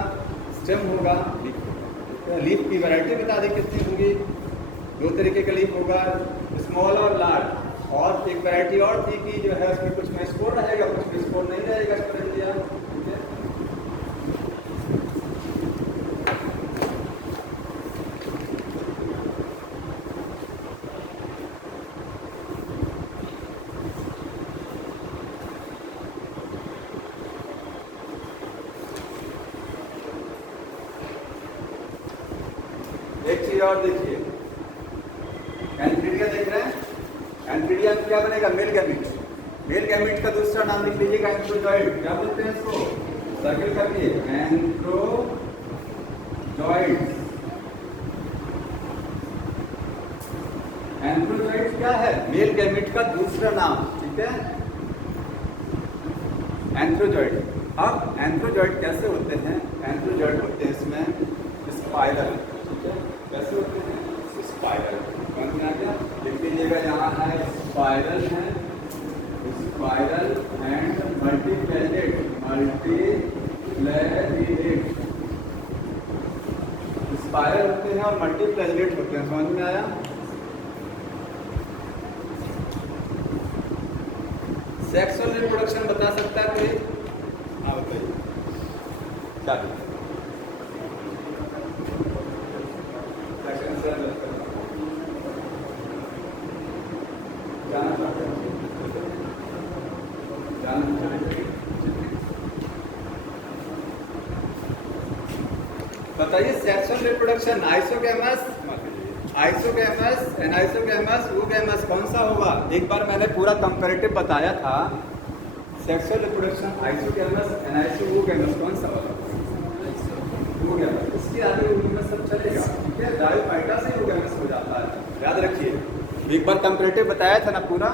स्टेम होगा, लीफ होगा। लीफ की वैरायटी बता दें कितनी होगी, दो तरीके का लीफ होगा, स्मॉल और लार्ज, और एक वैरायटी और थी कि जो है उसमें कुछ में स्पोर रहेगा, कुछ में स्पोर नहीं रहेगा, स्पोरेंजिया, ठीक है। चीज और देखिए, एंथ्रीडिया देख रहे हैं, एंथ्रीडिया में क्या बनेगा, मेल गैमीट। मेल गैमीट का दूसरा नाम लिख लीजिएगा एंथ्रोजॉइड। क्या बोलते हैं इसको, सर्किल करके, एंथ्रोजॉइड। एंथ्रोजॉइड क्या है, मेल गैमीट का दूसरा नाम, ठीक है, एंथ्रोजॉइड। अब एंथ्रोजॉइड कैसे होते हैं, एंथ्रोजॉइड होते हैं इसमें स्पाइरल, ठीक है, कैसे होते हैं, स्पाइरल। कौन सा आ गया, लिख लीजिएगा, यहाँ है स्पाइरल है, स्पाइरल एंड मल्टीप्लैनेट, मल्टीप्लैनेट। स्पाइरल होते हैं और मल्टीप्लैनेट होते हैं, समझ में आया। सेक्सुअल रिप्रोडक्शन बता सकता है कोई, हाँ बताइए क्या जाना चाहते हैं, बताइए। Sexual reproduction isogamous, isogamous, anisogamous, वूगैमस कौन सा होगा। एक बार मैंने पूरा कंपैरेटिव बताया था, सेक्सुअल रिप्रोडक्शन आइसोगैमस, एनाइसो, वूगैमस कौन सा होगा, वूगैमस। इसके आगे वूगैमस सब चलेगा, ठीक है, डायोफाइटा से वूगैमस हो जाता है, याद रखिए। एक बार कंपैरेटिव बताया था ना पूरा,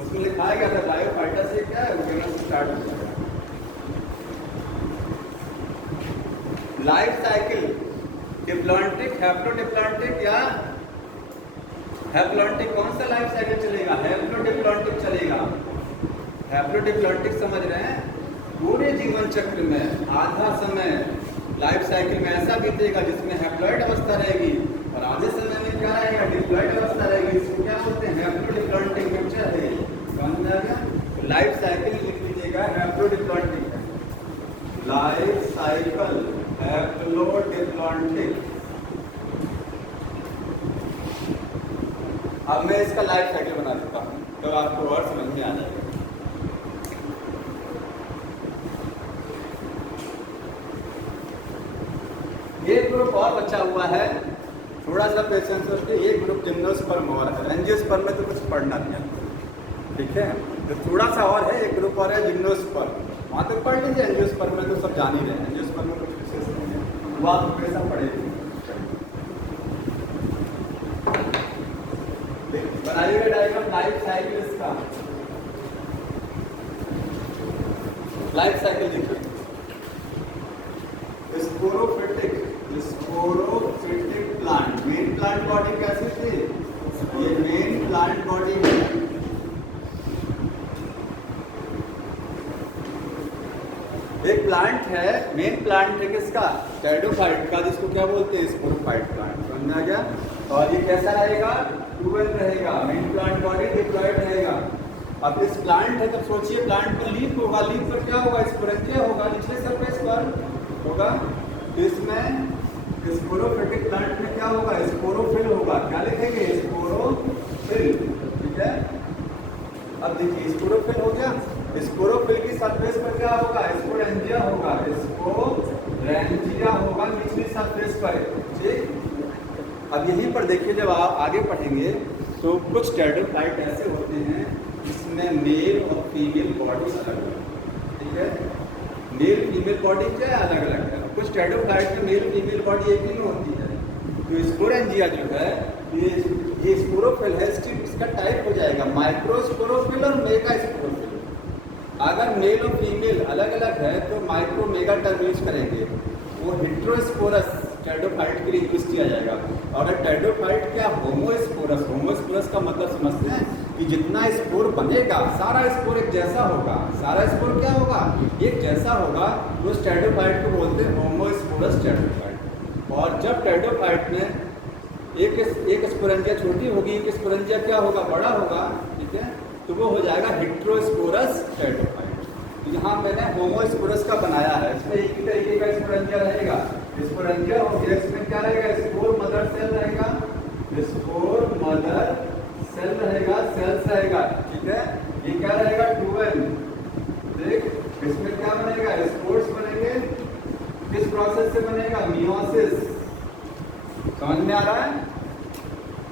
उसमें लिखाया गया था डायोफाइटा से क्या है, वूगैमस स्टार्ट हो जाएगा। लाइफ साइकिल, डिप्लॉन्टिक, हैप्लोडिप्लॉन्टिक या हैप्लॉन्टिक, कौन सा लाइफ साइकिल चलेगा, हैप्लोडिप्लॉन्टिक चलेगा। हैप्लोडिप्लॉन्टिक समझ रहे हैं, पूरे जीवन चक्र में आधा समय लाइफ साइकिल में ऐसा बीतेगा जिसमें हैप्लॉइड अवस्था रहेगी और आधे समय में क्या रहेगा, डिप्लॉइड अवस्था रहेगी। इसको क्या बोलते हैं, हैप्लोडिप्लॉन्टिक पिक्चर है। समझ में आ गया, लाइफ साइकिल लिख लीजिएगा, हैप्लोडिप्लॉन्टिक, लाइफ साइकिल हैप्लोडिप्लॉन्टिक। अब मैं इसका लाइफ साइकिल बना देता हूँ तो आपको और समझ में आ जाएगा। एक ग्रुप और बचा हुआ है, थोड़ा सा पेशेंस रखिए। एक ग्रुप जिम्नोस्पर्म और है, एंजियोस्पर्म में तो कुछ पढ़ना नहीं है, ठीक है, तो थोड़ा सा और है, एक ग्रुप और है जिम्नोस्पर्म, वहाँ तक पढ़ लीजिए। एंजियोस्पर्म में तो सब जान ही रहे हैं, एंजियोस्पर्म में कुछ विशेष नहीं है, वो आप हमेशा पढ़ेंगे। बनाइएगा डायग्राम लाइफ साइकिल, इसका लाइफ साइकिल देखिए। Sporophytic, sporophytic plant, main plant body कैसी थी, ये मेन प्लांट बॉडी है। एक प्लांट है, मेन प्लांट है किसका, टेरिडोफाइट का, जिसको क्या बोलते हैं, स्पोरोफाइट प्लांट। समझ में आ गया। और ये कैसा रहेगा, ट्यूबल रहेगा, मेन प्लांट बॉडी डिप्लॉयड रहेगा। अब इस प्लांट है, तब सोचिए प्लांट पर लीफ होगा, लीफ पर क्या होगा, स्पोरेंजिया होगा, निचले सरफेस पर होगा। तो इसमें स्पोरोफिटिक प्लांट में क्या होगा, स्पोरोफिल होगा। क्या लिखेंगे, स्पोरोफिल, ठीक है। अब देखिए स्पोरोफिल हो गया, स्पोरोफिल की सरफेस पर क्या होगा, स्पोरेंजिया होगा, स्पोरेंजिया होगा निचली सरफेस पर, ठीक। अब यहीं पर देखिए, जब आप आगे पढ़ेंगे तो कुछ टेरिडोफाइट ऐसे होते हैं जिसमें मेल और फीमेल बॉडी अलग अलग, ठीक है, मेल फीमेल बॉडी क्या है, अलग अलग है। कुछ टेरिडोफाइट में मेल फीमेल बॉडी एक ही होती है। तो स्पोरेंजिया जो है, ये स्पोरोफिल है, इसका टाइप हो जाएगा माइक्रोस्पोरोफिल और मेगा स्पोरोफिल। अगर मेल और फीमेल अलग अलग है तो माइक्रो मेगा टर्म यूज करेंगे, वो हेट्रोस्पोरस टेरिडोफाइट के लिए यूज किया जाएगा। और अगर टेरिडोफाइट क्या, होमोस्पोरस, होमोस्पोरस का मतलब समझते हैं कि जितना स्पोर बनेगा सारा स्पोर एक जैसा होगा, सारा स्पोर क्या होगा, एक जैसा होगा, तो उस टेरिडोफाइट को बोलते हैं होमोस्पोरस टेरिडोफाइट। और जब टेरिडोफाइट में एक स्पोरेंजिया छोटी होगी, एक स्पोरेंजिया क्या होगा, बड़ा होगा, ठीक है, तो वो हो जाएगा हेट्रोस्पोरस टेरिडोफाइट। यहाँ मैंने होमोस्पोरस का बनाया है, इसमें एक ही तरीके का स्पोरेंजिया रहेगा, स्पोरेंजिया हो गया, इसमें क्या रहेगा, स्पोर मदर सेल रहेगा, स्पोर मदर सेल रहेगा, सेल्स रहेगा, ठीक है। ये क्या रहेगा, 2n, देख इसमें क्या बनेगा, स्पोर्स बनेंगे, किस प्रोसेस से बनेगा, मियोसिस, समझ में आ रहा है?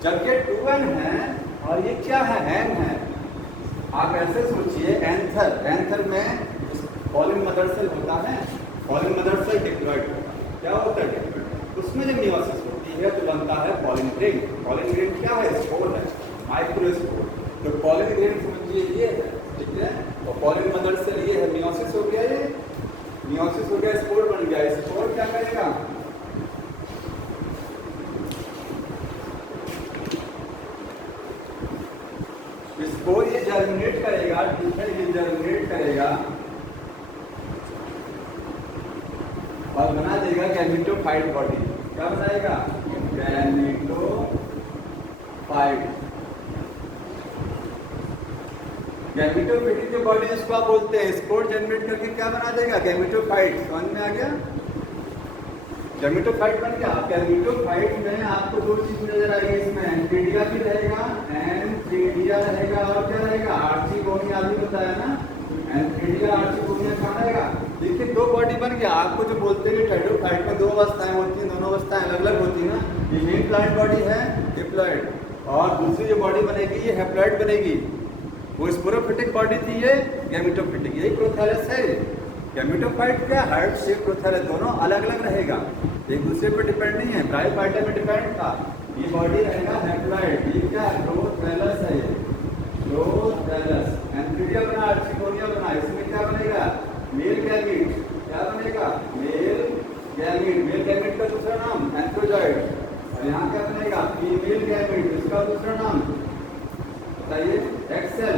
जब ये 2n है और ये क्या है, n है, आप ऐसे सोचिए एंथर में पॉलिन मदर सेल होता है, पॉलिन मदर सेल डिप्लॉयड होता है, क्या होता है डिप्लॉयड, उसमें जब मियोसिस होती है तो बनता है पॉलिन ग्रेन। पॉलिन ग्रेन क्या है? स्पोर है, माइक्रोस्पोर। तो पॉलिन ग्रेन समझिए ये है, ठीक है, और पॉलिन मदर सेल ये है, मियोसिस हो गया, ये मियोसिस हो गया, स्पोर बन गया। स्पोर क्या करेगा? स्पोर ये जर्मिनेट करेगा, ठीक है, ये जर्मिनेट करेगा और बना देगा गैमेटोफाइट बॉडी। क्या बनाएगा? गैमेटोफाइट। गैमेटोफिटिक जो बॉडी जिसको आप बोलते हैं, स्पोर जनरेट करके क्या बना देगा? गैमेटोफाइट। समझ में आ गया? गैमेटोफाइट बन गया। गैमेटोफाइट में आपको दो चीज नजर आएगी, इसमें एंथ्रीडिया भी रहेगा, एंथ्रीडिया रहेगा और क्या रहेगा? आर्चिगोनिया भी बताया ना, एंथ्रीडिया आर्चिगोनिया कहाँ रहेगा? देखिए दो बॉडी बन गया। आपको जो बोलते हैं टेट्राफाइट में दो अवस्थाएं होती हैं, दोनों अवस्थाएं अलग अलग होती है ना। ये मेन प्लांट बॉडी है डिप्लॉयड, और दूसरी जो बॉडी बनेगी ये हैप्लॉयड बनेगी। वो स्पोरोफिटिक बॉडी थी, ये गैमेटोफिटिक, यही प्रोथैलस है। गैमेटोफाइट क्या, हार्ट शेप प्रोथैलस दोनों अलग अलग रहेगा, एक दूसरे पर डिपेंड नहीं है। ब्रायोफाइटा में डिपेंड था। ये बॉडी रहेगा हैप्लॉयड, ये क्या है? प्रोथैलस है, प्रोथैलस। एंथ्रीडिया बना, आर्चिगोनिया बना, इसमें क्या बनेगा? Male gamete. क्या बनेगा? Male gamete. मेल गैमीट का दूसरा नाम एंथ्रोजॉइड। और यहाँ क्या बनेगा? फीमेल गैमीट, इसका दूसरा नाम बताइए? एक्सेल।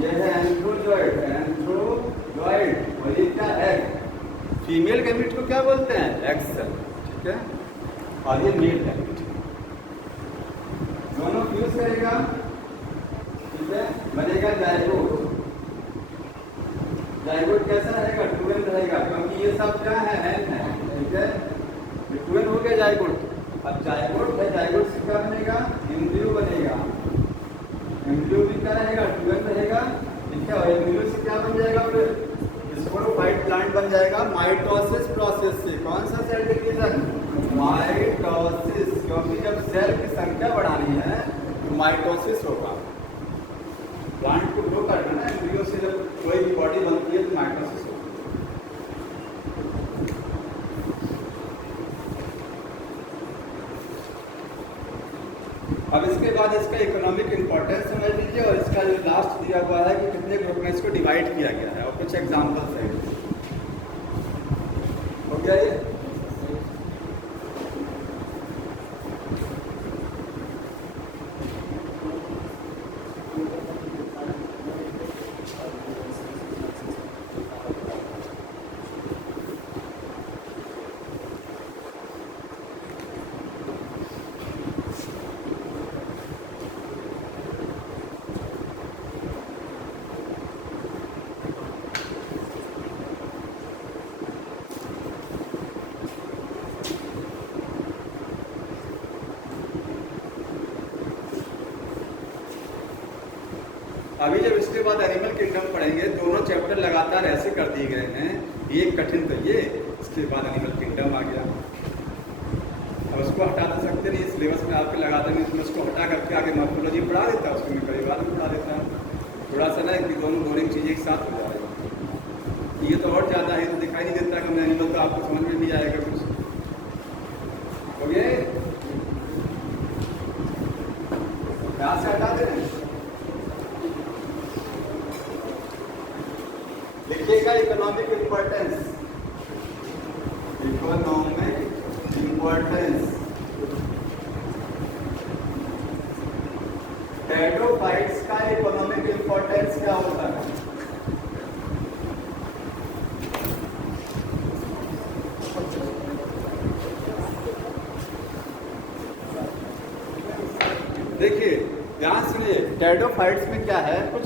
यह है एंथ्रोजॉइड, एंथ्रोजॉइड। और ये क्या है? फीमेल गैमीट को क्या बोलते हैं? एक्सेल, ठीक है। और ये मेल गैमीट, दोनों फ्यूज करेगा, ठीक है, बनेगा जाइगोट। जाइगोट कैसा रहेगा? 2n रहेगा, क्योंकि ये सब क्या है? n है, ठीक है। 2n हो गया जाइगोट। अब जाइगोट है, जाइगोट से क्या बनेगा? एम्ब्रियो बनेगा। एम्ब्रियो भी क्या रहेगा? 2n रहेगा, ठीक है। और एम्ब्रियो से क्या बन जाएगा? फिर स्पोरोफाइट प्लांट बन जाएगा माइटोसिस प्रोसेस से। कौन सा सेल डिवीजन? माइटोसिस, क्योंकि जब सेल की संख्या बढ़ानी है तो माइटोसिस होगा। प्लांट को ग्रो करना है, एम्ब्रियो से जब कोई भी बॉडी बनती है तो माइटोसिस होगा। अब इसके बाद इसका इकोनॉमिक इंपॉर्टेंस समझ लीजिए, और इसका जो लास्ट दिया हुआ है कि कितने ग्रुप में इसको डिवाइड किया गया है, और कुछ एग्जाम्पल्स है। हो गया ये? अभी जब इसके बाद एनिमल किंगडम पढ़ेंगे, दोनों चैप्टर लगातार ऐसे कर दिए गए हैं, ये कठिन तो ये, इसके बाद एनिमल किंगडम आ गया। अब उसको हटा तो सकते नहीं, सिलेबस में आपके लगाते नहीं, इसमें उसको हटा करके आगे मॉर्फोलॉजी पढ़ा देता, उसको मैं कई बार पढ़ा देता हूँ। थोड़ा सा ना कि दोनों बोरिंग चीज़ें एक साथ हो जाएगा। ये तो और ज़्यादा है, तो दिखाई नहीं देता कि मैं एनिमल, तो आपको समझ में नहीं आएगा कुछ। हो गए? यहाँ से हटा दे रहे हैं। लिखिएगा इकोनॉमिक इम्पोर्टेंस, इकोनॉमिक इम्पोर्टेंस। टेट्राफाइट्स का इकोनॉमिक इम्पोर्टेंस क्या होता है? देखिए ध्यान सुनिए, टेट्राफाइट्स में क्या है? कुछ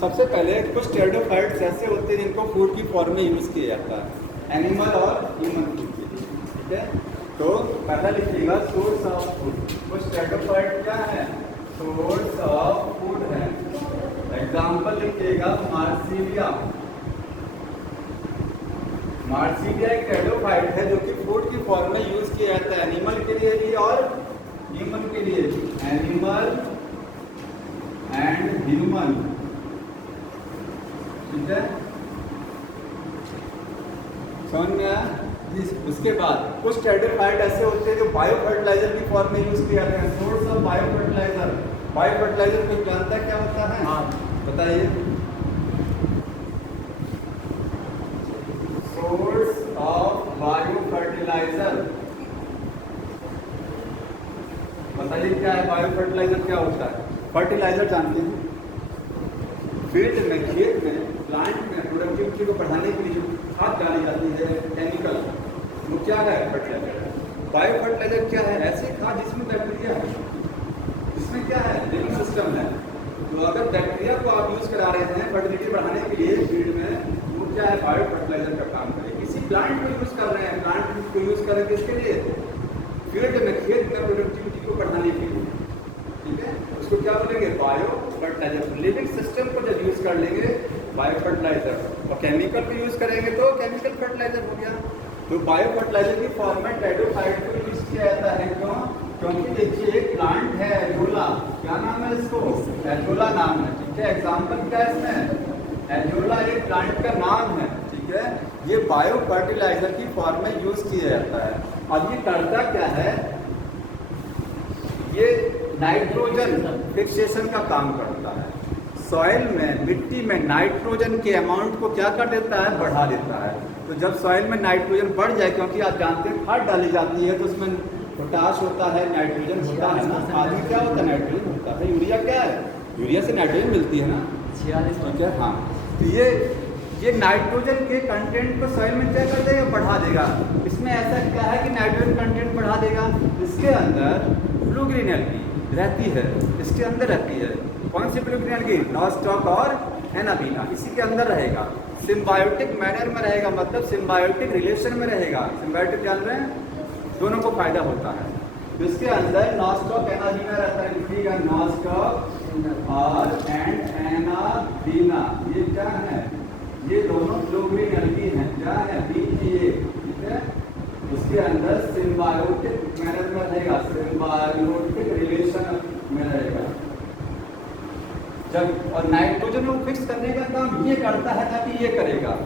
सबसे पहले कुछ टेट्राफाइट्स ऐसे होते हैं जिनको फूड की फॉर्म में यूज किया जाता है, एनिमल और ह्यूमन फूड के लिए, ठीक है। तो पहला लिखिएगा सोर्स ऑफ फूड। कुछ टेट्राफाइट क्या है? सोर्स ऑफ फूड है। एग्जाम्पल लिखिएगा मार्सिलिया, मार्सिडिया एक टेरिडोफाइट है जो कि फूड की फॉर्म में यूज किया जाता है एनिमल के लिए भी और ह्यूमन के लिए भी। एनिमल एंड ह्यूमन, ठीक है, समझ में आया। उसके बाद कुछ टेरिडोफाइट ऐसे होते हैं जो बायो फर्टिलाइजर की फॉर्म में यूज किया जाते हैं। Source of bio fertiliser, bio fertiliser कोई जानता है क्या होता है? हाँ बताइए। सोर्स ऑफ बायो फर्टिलाइजर बताइए क्या है? बायो फर्टिलाइजर क्या होता है? फर्टिलाइजर जानते हैं, फील्ड में, खेत में, प्लांट में प्रोडक्टिविटी को बढ़ाने के लिए जो खाद डाली जाती है केमिकल, वो क्या है? फर्टिलाइजर। बायो फर्टिलाइजर क्या है? ऐसी खाद जिसमें बैक्टीरिया है, इसमें क्या है? लिविंग सिस्टम है। तो अगर बैक्टीरिया को आप यूज करा रहे हैं फर्टिलिटी बढ़ाने के लिए फील्ड में, वो क्या है? बायो फर्टिलाइजर का काम करेगा। किसी प्लांट को यूज कर रहे हैं, प्लांट को यूज करें किसके लिए? फील्ड में, खेत में प्रोडक्टिविटी को बढ़ाने के लिए, ठीक है। उसको क्या बोलेंगे? Bio fertiliser. लिविंग सिस्टम को जब यूज कर लेंगे बायो फर्टिलाइजर, और केमिकल को यूज करेंगे तो केमिकल फर्टिलाइजर हो गया। तो बायो फर्टिलाइजर की फॉर्म में टेरिडोफाइट को यूज किया जाता है। क्यों? क्योंकि देखिए एक प्लांट है एजोला, क्या नाम है इसको? एजोला नाम है, ठीक है। एग्जाम्पल क्या है इसमें? एजोला एक प्लांट का नाम है, ठीक है। ये बायो फर्टिलाइजर की फॉर्म में यूज किया जाता है। अब ये करता क्या है? ये नाइट्रोजन फिक्सेशन का काम करता है। सॉइल में, मिट्टी में नाइट्रोजन के अमाउंट को क्या कर देता है? बढ़ा देता है। तो जब सॉइल में नाइट्रोजन बढ़ जाए, क्योंकि आप जानते हैं खाद डाली जाती है तो उसमें पोटाश होता है, नाइट्रोजन होता है ना। खाद में क्या होता है? नाइट्रोजन होता है। यूरिया क्या है? यूरिया से नाइट्रोजन मिलती है ना, 46। ठीक है। हाँ, तो ये नाइट्रोजन के कंटेंट को सॉइल में क्या कर देगा? बढ़ा देगा। इसमें ऐसा क्या है कि नाइट्रोजन कंटेंट बढ़ा देगा? इसके अंदर ब्लू ग्रीन एल्गी रहती है, इसके अंदर रहती है। कौन सी ब्लू ग्रीन एल्गी? नॉस्टॉक और एनाबीना, इसी के अंदर रहेगा। सिम्बायोटिक मैनर में रहेगा, मतलब सिम्बायोटिक रिलेशन में रहेगा। सिम्बायोटिक जान रहे हैं? दोनों को फायदा होता है। तो इसके अंदर नॉस्टॉक एनाबीना रहता है, लिखिएगा नॉस्टॉक और एनाबीना। ये क्या है? ये दोनों ब्लू ग्रीन एल्गी हैं, क्या है? BPA, ठीक है। उसके अंदर सिम्बायोटिक मैनर में रहेगा, सिम्बायोटिक रिलेशन में रहेगा। जब और नाइट्रोजन को फिक्स करने का काम ये करता है, ताकि ये करेगा।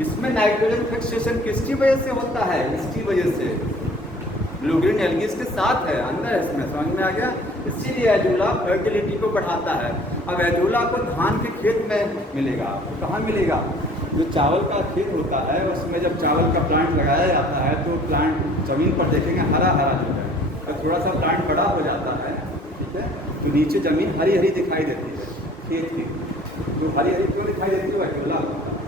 इसमें नाइट्रोजन फिक्सेशन किसकी वजह से होता है? इसकी वजह से। ब्लू ग्रीन एल्गी इसके साथ है, अंदर है, इसमें समझ में आ गया। इसीलिए एजोला फर्टिलिटी को बढ़ाता है। अब एजोला को धान के खेत में मिलेगा, तो कहाँ मिलेगा? जो चावल का खेत होता है उसमें जब चावल का प्लांट लगाया जाता है तो प्लांट जमीन पर देखेंगे हरा हरा जो है, और थोड़ा सा प्लांट बड़ा हो जाता है, ठीक है, तो नीचे जमीन हरी हरी दिखाई देती है खेत की। तो हरी हरी क्यों दिखाई देती है? एजोला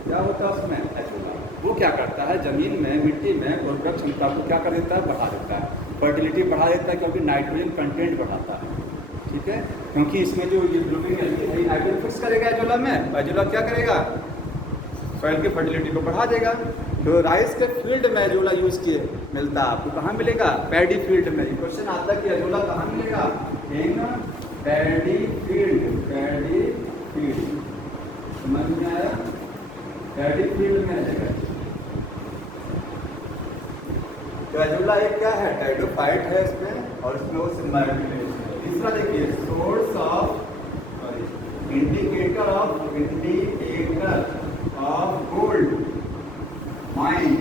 क्या होता है उसमें? एजोला वो क्या करता है? जमीन में, मिट्टी में उर्वरक क्षमता को क्या कर देता है? बढ़ा देता है, फर्टिलिटी बढ़ा देता है, क्योंकि नाइट्रोजन कंटेंट बढ़ाता है, ठीक है। क्योंकि इसमें जो ये ब्लू ग्रीन एल्गी है नाइट्रोजन फिक्स करेगा एजोला में, एजोला क्या करेगा? सॉइल की फर्टिलिटी को बढ़ा देगा। तो राइस के फील्ड में एजोला यूज किए मिलता है आपको, कहाँ मिलेगा? पैडी फील्ड में। क्वेश्चन आता है कि एजोला कहाँ मिलेगा? इन पैडी फील्ड, पैडी फील्ड, समझ में आया? पैडी फील्ड में रहेगा। तो एजोला एक क्या है? टेरिडोफाइट है इसमें, और इसमें वो सिम्बायोटिक रिलेशन है। तीसरा देखिए, source of indicator of gold mine,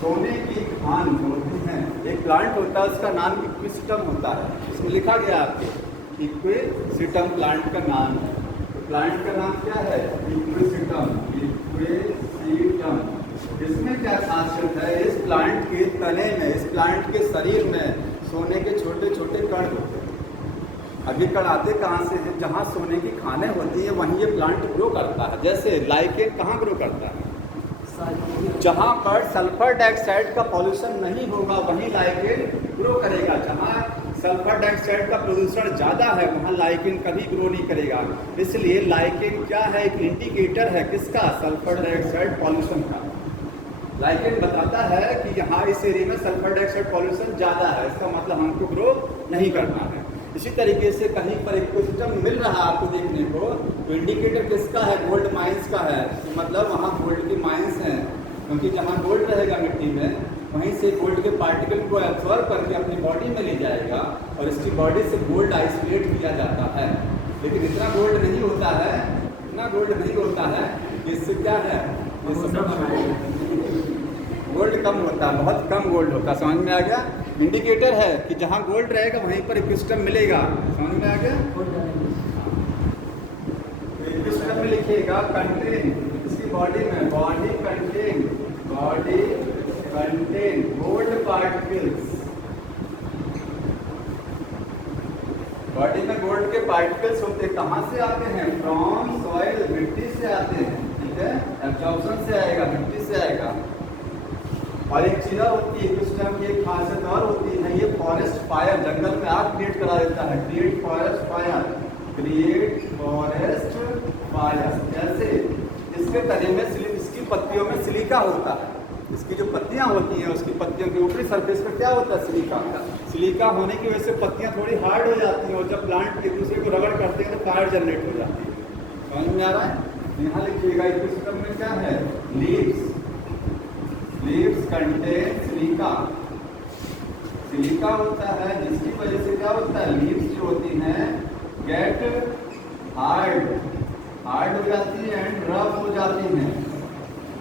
सोने की खान होती है। एक प्लांट होता है, उसका नाम इक्विसिटम होता है, इसमें लिखा गया आपके इक्विसिटम प्लांट का नाम है। तो प्लांट का नाम क्या है? Equisetum, equisetum. इसमें क्या खासियत है? इस प्लांट के तने में, इस प्लांट के शरीर में सोने के छोटे छोटे कण होते हैं। अभी कण आते कहाँ से हैं? जहाँ सोने की खानें होती हैं वहीं ये प्लांट ग्रो करता है। जैसे लाइकेन कहाँ ग्रो करता है? जहाँ पर सल्फर डाइऑक्साइड का पॉल्यूशन नहीं होगा वहीं लाइकेन ग्रो करेगा। जहाँ सल्फर डाइऑक्साइड का प्रदूषण ज़्यादा है वहाँ लाइकेन कभी ग्रो नहीं करेगा। इसलिए लाइकेन क्या है? एक इंडिकेटर है किसका? सल्फर डाइऑक्साइड पॉल्यूशन का। लाइकेन बताता है कि यहाँ इस एरिया में सल्फर डाइऑक्साइड पॉल्यूशन ज़्यादा है, इसका मतलब हमको ग्रो नहीं करना है। इसी तरीके से कहीं पर एक सिस्टम मिल रहा है आपको देखने को, तो इंडिकेटर किसका है? गोल्ड माइंस का है। तो मतलब वहाँ गोल्ड की माइंस हैं, क्योंकि जहाँ गोल्ड रहेगा मिट्टी में, वहीं से गोल्ड के पार्टिकल को एब्जॉर्ब करके अपनी बॉडी में ले जाएगा और इसकी बॉडी से गोल्ड आइसोलेट किया जाता है। लेकिन इतना गोल्ड नहीं होता है, इतना गोल्ड नहीं होता है, इससे क्या है, गोल्ड कम होता है, बहुत कम गोल्ड होता है। समझ में आ गया? इंडिकेटर है कि जहाँ गोल्ड रहेगा वहीं पर इक्विस्टम मिलेगा। समझ में आ गया? इक्विस्टम में लिखिएगा कंटेन, इसकी बॉडी में, body contain gold particles. Body में गोल्ड के पार्टिकल्स होते, कहाँ से आते हैं? फ्रॉम सॉइल, मिट्टी से आते हैं। ठीक है, एब्जॉर्प्शन से आएगा, मिट्टी से आएगा। और एक चीज़ होती है इक्विस्टम की, एक खासियत और होती है, ये फॉरेस्ट फायर, जंगल में आग क्रिएट करा देता है। Create forest fire, create forest fire. कैसे? इसके तने में, इसकी पत्तियों में सिलिका होता है। इसकी जो पत्तियां होती हैं, उसकी पत्तियों के ऊपरी सरफेस पर क्या होता है? सिलिका। सिलिका होने की वजह से पत्तियां थोड़ी हार्ड हो जाती हैं और जब प्लांट एक दूसरे को रगड़ करते हैं तो फायर जनरेट हो जाती है। समझ में आ रहा है? यहाँ लिखिएगा इक्विस्टम में क्या है? Leaves. Leaves contain silica. Silica होता है, जिसकी वजह से क्या होता है? लीव्स जो होती हैं गेट हार्ड हो जाती है एंड रफ हो जाती हैं।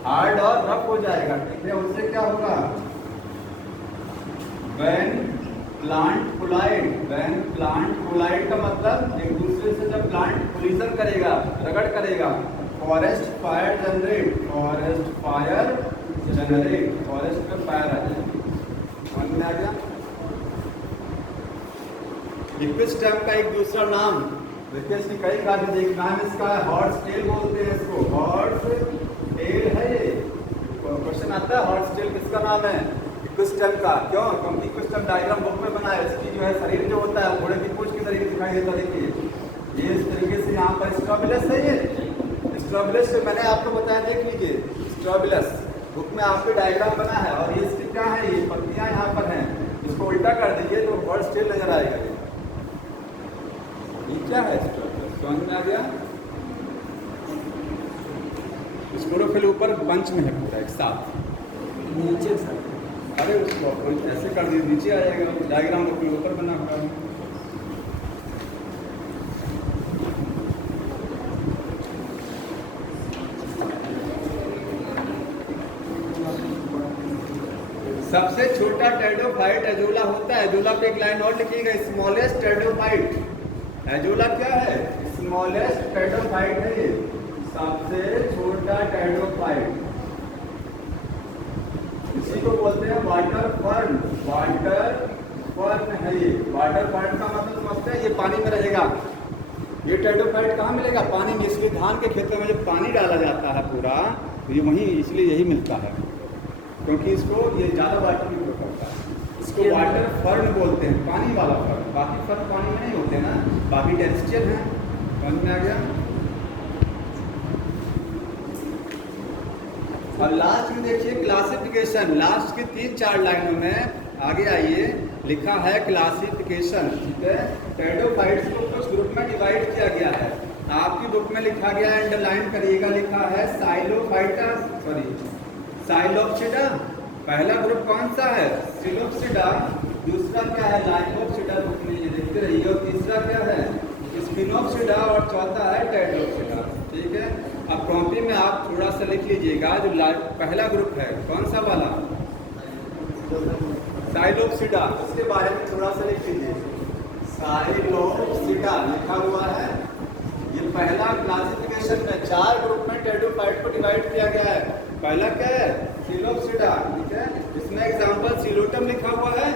हार्ड और रफ हो जाएगा। ठीक है, उससे क्या होगा? when plant collide का मतलब एक दूसरे से जब प्लांट कोलिजन करेगा, रगड़ करेगा, फॉरेस्ट फायर जनरेट, फॉरेस्ट में फायर आ जाएगी। समझ में आ गया? इक्विस्टम का एक दूसरा नाम, देखिए इसकी कई कार्य देखना है, इसका हॉर्स टेल बोलते हैं इसको। हॉर्स टेल है ये। क्वेश्चन आता है हॉर्स टेल किसका नाम है? इक्विस्टम का। क्यों? क्योंकि इक्विस्टम डायग्राम बुक में बना है। इसकी जो है शरीर जो होता है घोड़े की पूंछ की तरीके दिखाई देता है। देखिए ये इस तरीके से यहाँ पर स्ट्रॉबिलस है। ये स्ट्रॉबिलस से मैंने आपको बताया, देख लीजिए स्ट्रॉबिलस बुक में आपके डायग्राम बना है। और ये इसकी क्या है? ये पत्तियाँ यहाँ पर हैं। इसको उल्टा कर दीजिए तो हॉर्स टेल नजर आएगा। ये क्या है? समझ में आ गया? स्क्लोरोफिल ऊपर बंच में है पूरा एक साथ, नीचे सर। अरे उसको ऐसे कर दीजिए, नीचे आ जाएगा। डायग्राम तो ऊपर बना हुआ है। सबसे छोटा टेरिडोफाइट एजोला होता है। एजोला पे एक लाइन और लिखिएगा, स्मॉलेस्ट टेरिडोफाइट। एजोला क्या है? स्मॉलेस्ट टेरिडोफाइट है ये, सबसे छोटा टेरिडोफाइट। इसी को बोलते हैं वाटर फर्न। वाटर फर्न है ये। वाटर फर्न का मतलब समझते हैं? ये पानी में रहेगा। ये टेरिडोफाइट कहाँ मिलेगा? पानी में। इसलिए धान के खेतों में जब पानी डाला जाता है पूरा, तो ये वहीं, इसलिए यही मिलता है, क्योंकि इसको ये ज़्यादा वाटर नहीं करता है। इसको वाटर फर्न बोलते हैं, पानी वाला फर्न। बाकी फर्न पानी में नहीं होते ना, बाकी टेरेस्ट्रियल हैं। समझ में आ गया? अब लास्ट में देखिए क्लासिफिकेशन। लास्ट की 3-4 लाइनों में आगे आइए, लिखा है क्लासिफिकेशन। ठीक है, टेरिडोफाइट्स को कुछ ग्रुप में डिवाइड किया गया है। आपकी बुक में लिखा गया है, अंडरलाइन करिएगा, लिखा है साइलोप्सिडा। पहला ग्रुप कौन सा है? सिलोप्सिडा। दूसरा क्या है? लाइकोप्सिडा। बुक में ये देखते रहिए। और तीसरा क्या है? स्पिनोप्सिडा। और चौथा है टेरिडोप्सिडा। ठीक है, अब कॉपी में आप थोड़ा सा लिख लीजिएगा, जो पहला ग्रुप है कौन सा वाला? साइलोप्सिडा। इसके बारे में थोड़ा सा लिख लीजिए। साइलोप्सिडा लिखा हुआ है। ये पहला क्लासिफिकेशन में 4 ग्रुप में टेरिडोफाइट को डिवाइड किया गया है। पहला क्या है? सिलोप्सिडा। ठीक है, इसमें एग्जाम्पल सिलोटम लिखा हुआ है,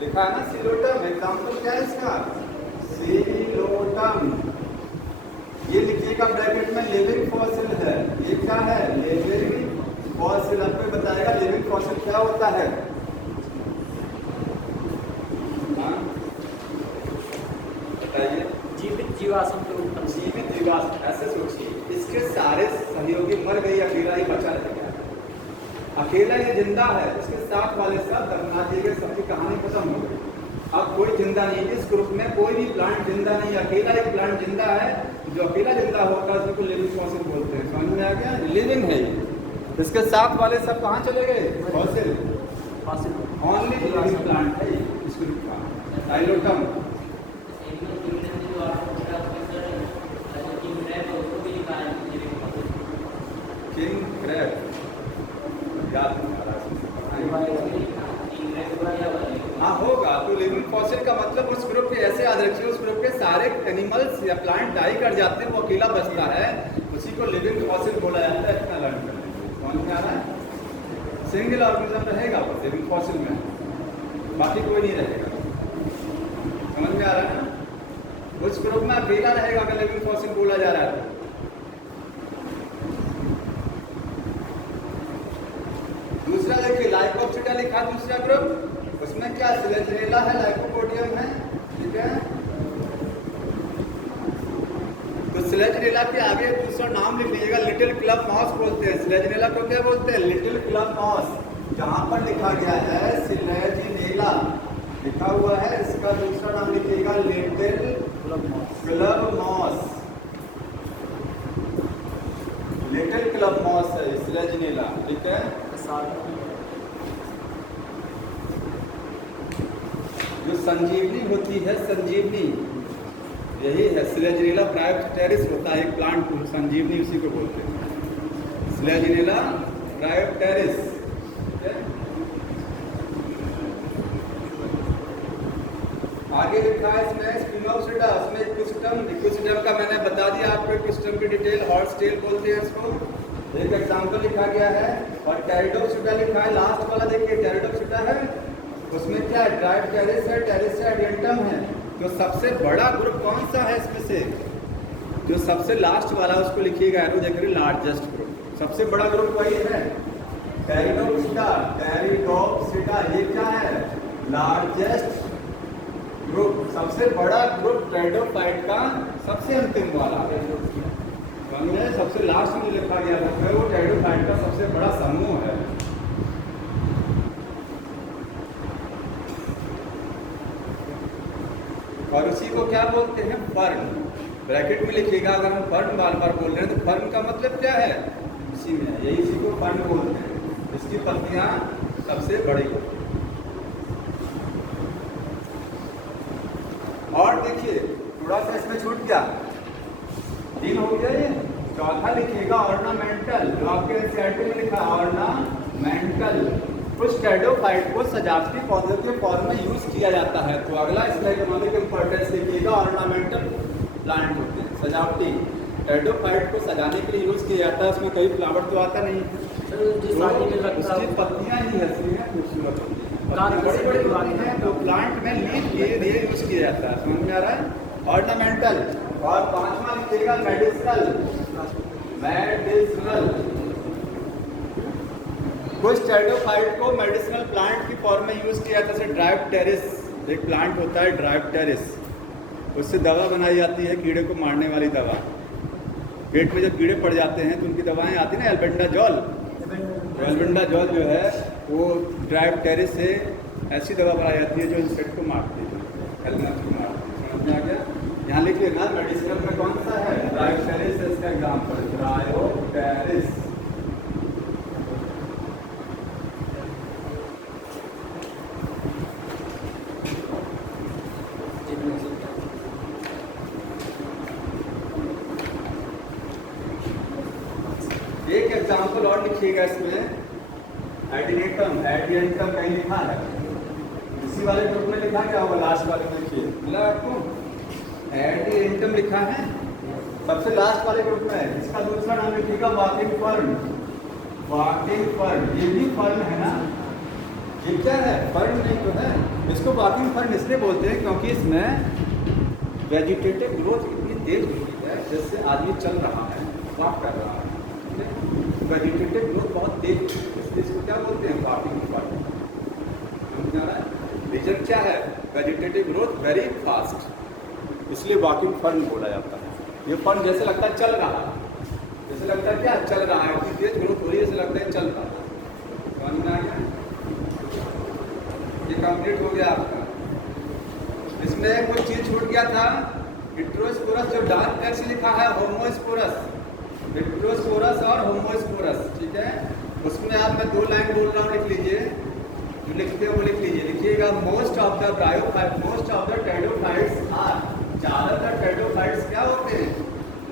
लिखा है ना सिलोटम। एग्जाम्पल क्या है इसका? सिलोटम। ये लिखिएगा ब्रैकेट में, लिविंग फॉसिल है। ये क्या है? Living fossil. आपको बताएगा लिविंग फॉसिल क्या होता है। बताइए। जीवित जीवाश्म के ऊपर। जीवित जीवाश्म, ऐसे सोचिए, इसके सारे सहयोगी मर गई, अकेला ही बचा रह गया। अकेला ये जिंदा है, उसके साथ वाले सब दफना दिए गए, सबकी कहानी खत्म हो गई। अब कोई जिंदा नहीं, इस ग्रुप में कोई भी प्लांट जिंदा नहीं, अकेला एक प्लांट जिंदा है। जो अकेला जिंदा होता है उसको लिविंग फॉसिल बोलते हैं। समझ में आ गया? लिविंग है ये। इसके साथ वाले सब कहाँ चले गए? फॉसिल। ओनली लिविंग प्लांट है ये इस ग्रुप का, जाइलोटम। किंग क्रैब याद नहीं आ रहा। हाँ होगा तो लिविंग फॉसिल का मतलब उस ग्रुप के, ऐसे याद रखिए, उस ग्रुप के सारे एनिमल्स या प्लांट डाई कर जाते हैं, वो अकेला बचता है, उसी को लिविंग फॉसिल बोला जाता है। इतना लर्न कर लेंगे। समझ में आ रहा है? सिंगल ऑर्गेनिज्म रहेगा वो लिविंग फॉसिल में, बाकी कोई नहीं रहेगा। समझ में आ रहा है ना? उस ग्रुप में अकेला रहेगा अगर लिविंग फॉसिल बोला जा रहा है। दूसरा देखिए लाइकोप्सिडा लिखा दूसरा ग्रुप, उसमें क्या स्लेजरेला है, लाइकोपोडियम है, ठीक है। तो स्लेजरेला के आगे दूसरा नाम लिख लीजिएगा, लिटिल क्लब मॉस बोलते हैं। स्लेजरेला को क्या बोलते हैं? Little club moss. जहां पर लिखा गया है स्लेजरेला लिखा हुआ है, इसका दूसरा नाम लिखिएगा little club moss. Little club moss है स्लेजरेला, ठीक है। जो संजीवनी होती है, संजीवनी यही है। स्लेजरेला ब्रायोप्टेरिस होता है एक प्लांट, संजीवनी उसी को बोलते हैं, स्लेजरेला ब्रायोप्टेरिस। आगे लिखा है इसमें स्पिनोसिडा, उसमें इक्विस्टम का मैंने बता दिया आपको, इक्विस्टम की डिटेल हॉर्स टेल बोलते हैं इसको। एक एग्जाम्पल लिखा गया है। और टेरिडोप्सिडा लिखा है, लास्ट वाला देखिए टेरिडोप्सिडा है, उसमें क्या है? ड्रायोप्टेरिस है, टेरिस है, एडियंटम है। जो सबसे बड़ा ग्रुप कौन सा है इसमें से? जो सबसे लास्ट वाला उसको लिखिएगा एरो देखिए, लार्जेस्ट ग्रुप। सबसे बड़ा ग्रुप वही है टेरिडोप्सिडा। टेरिडोप्सिडा ये क्या है? लार्जेस्ट ग्रुप, सबसे बड़ा ग्रुप टेरिडोफाइट का सबसे अंतिम वाला है, सबसे लास्ट में लिखा गया था वो टेरिडोफाइट का सबसे बड़ा समूह है। और उसी को क्या बोलते हैं? फर्न। ब्रैकेट में लिखिएगा, अगर हम फर्न बार बार बोल रहे हैं तो फर्न का मतलब क्या है? इसी में है, यही इसी को फर्न बोलते हैं। इसकी पत्तियां सबसे बड़ी। और देखिए थोड़ा सा इसमें छूट गया, 3 हो गया ये। चौथा लिखिएगा ऑर्नामेंटल, जो आपके एनसीईआरटी में लिखा ऑर्नामेंटल। कुछ टेरिडोफाइट को सजावटी पौधों के फॉर्म में यूज किया जाता है। तो अगला इसका इकोनॉमिक इंपॉर्टेंस लिखिएगा, ऑर्नामेंटल प्लांट होते हैं सजावटी। टेरिडोफाइट को सजाने के लिए यूज किया जाता है, उसमें कई फ्लावर तो आता नहीं, उसकी पत्तियां ही ऐसी हैं खूबसूरत होती हैं, बड़ी बड़ी होती हैं, तो प्लांट में लीफ के लिए यूज किया जाता है। समझ में आ रहा है? ऑर्नामेंटल। और 5वां लिखिएगा मेडिसिनल। मेडिसिनल, कुछ टेरिडोफाइट को मेडिसिनल प्लांट की फॉर्म में यूज किया जाता है। ड्रायोप्टेरिस एक प्लांट होता है, ड्रायोप्टेरिस, उससे दवा बनाई जाती है, कीड़े को मारने वाली दवा। पेट में जब कीड़े पड़ जाते हैं तो उनकी दवाएं आती हैं ना, एल्बेंडाजॉल। एल्बेंडाजॉल जो है वो ड्रायोप्टेरिस से ऐसी दवा बनाई जाती है जो इंसेक्ट को मारती है, एल्बेंडाजॉल को मारती है। समझ में आ गया? यहाँ लिखिए ना, मेडिसिनल में कौन सा है? ड्रायोप्टेरिस है इसका एग्जाम्पल, ड्रायोप्टेरिस। एक एग्जाम्पल और लिखिएगा इसमें, एडिएंटम। एडिएंटम कहीं लिखा है, इसी वाले ग्रुप में लिखा क्या होगा? लास्ट वाले में लिखिए, मिला आपको? एडिएंटम लिखा है सबसे लास्ट वाले ग्रुप में। इसका दूसरा नाम लिखिएगा वॉकिंग फर्न। वॉकिंग फर्न, ये भी फर्न है ना? ये क्या है? फर्न नहीं तो है। इसको वॉकिंग फर्न इसलिए बोलते हैं क्योंकि इसमें वेजिटेटिव ग्रोथ इतनी तेज होती है, जिससे आदमी चल रहा है, वॉक कर रहा है, वेजिटेटिव ग्रोथ बहुत तेज, इसलिए इसको क्या बोलते हैं? Walking fern. समझ में आ रहा है? रीजन क्या है? वेजिटेटिव ग्रोथ वेरी फास्ट, इसलिए वॉकिंग फर्न बोला जाता है। ये फर्न जैसे लगता है चल रहा है, जैसे लगता है क्या चल रहा है, इतनी तेज ग्रोथ हो रही है, जैसे लगता है चल रहा है। समझ में आ गया? ये कंप्लीट हो गया आपका। इसमें कुछ चीज छूट गया था। हेटेरोस्पोरस जो डार्क टेक्स्ट लिखा है होमोस्पोरस, हेटेरोस्पोरस और होमोस्पोरस, ठीक है। उसमें आप मैं 2 लाइन बोल रहा हूँ, लिख लीजिए, जो लिखते हैं वो लिख लीजिए। लिखिएगा most of the pteridophytes are, ज़्यादातर टेरिडोफाइट्स क्या होते हैं?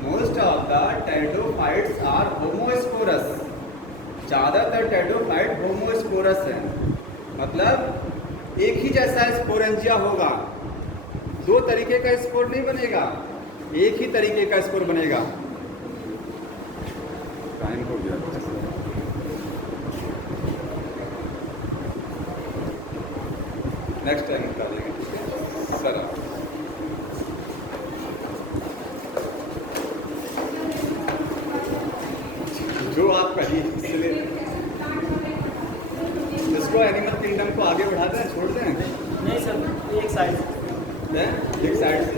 Most of the pteridophytes are homosporous, ज़्यादातर टेरिडोफाइट होमोस्पोरस है। मतलब एक ही जैसा स्पोरेंजिया होगा, 2 तरीके का स्पोर नहीं बनेगा, एक ही तरीके का स्पोर बनेगा। टाइम हो गया, नेक्स्ट टाइम बता देंगे, ठीक है सर। जो आप कहिए, इसलिए इसको एनिमल किंगडम को आगे बढ़ा दें, छोड़ दें? नहीं सर, एक साइड एक साइड से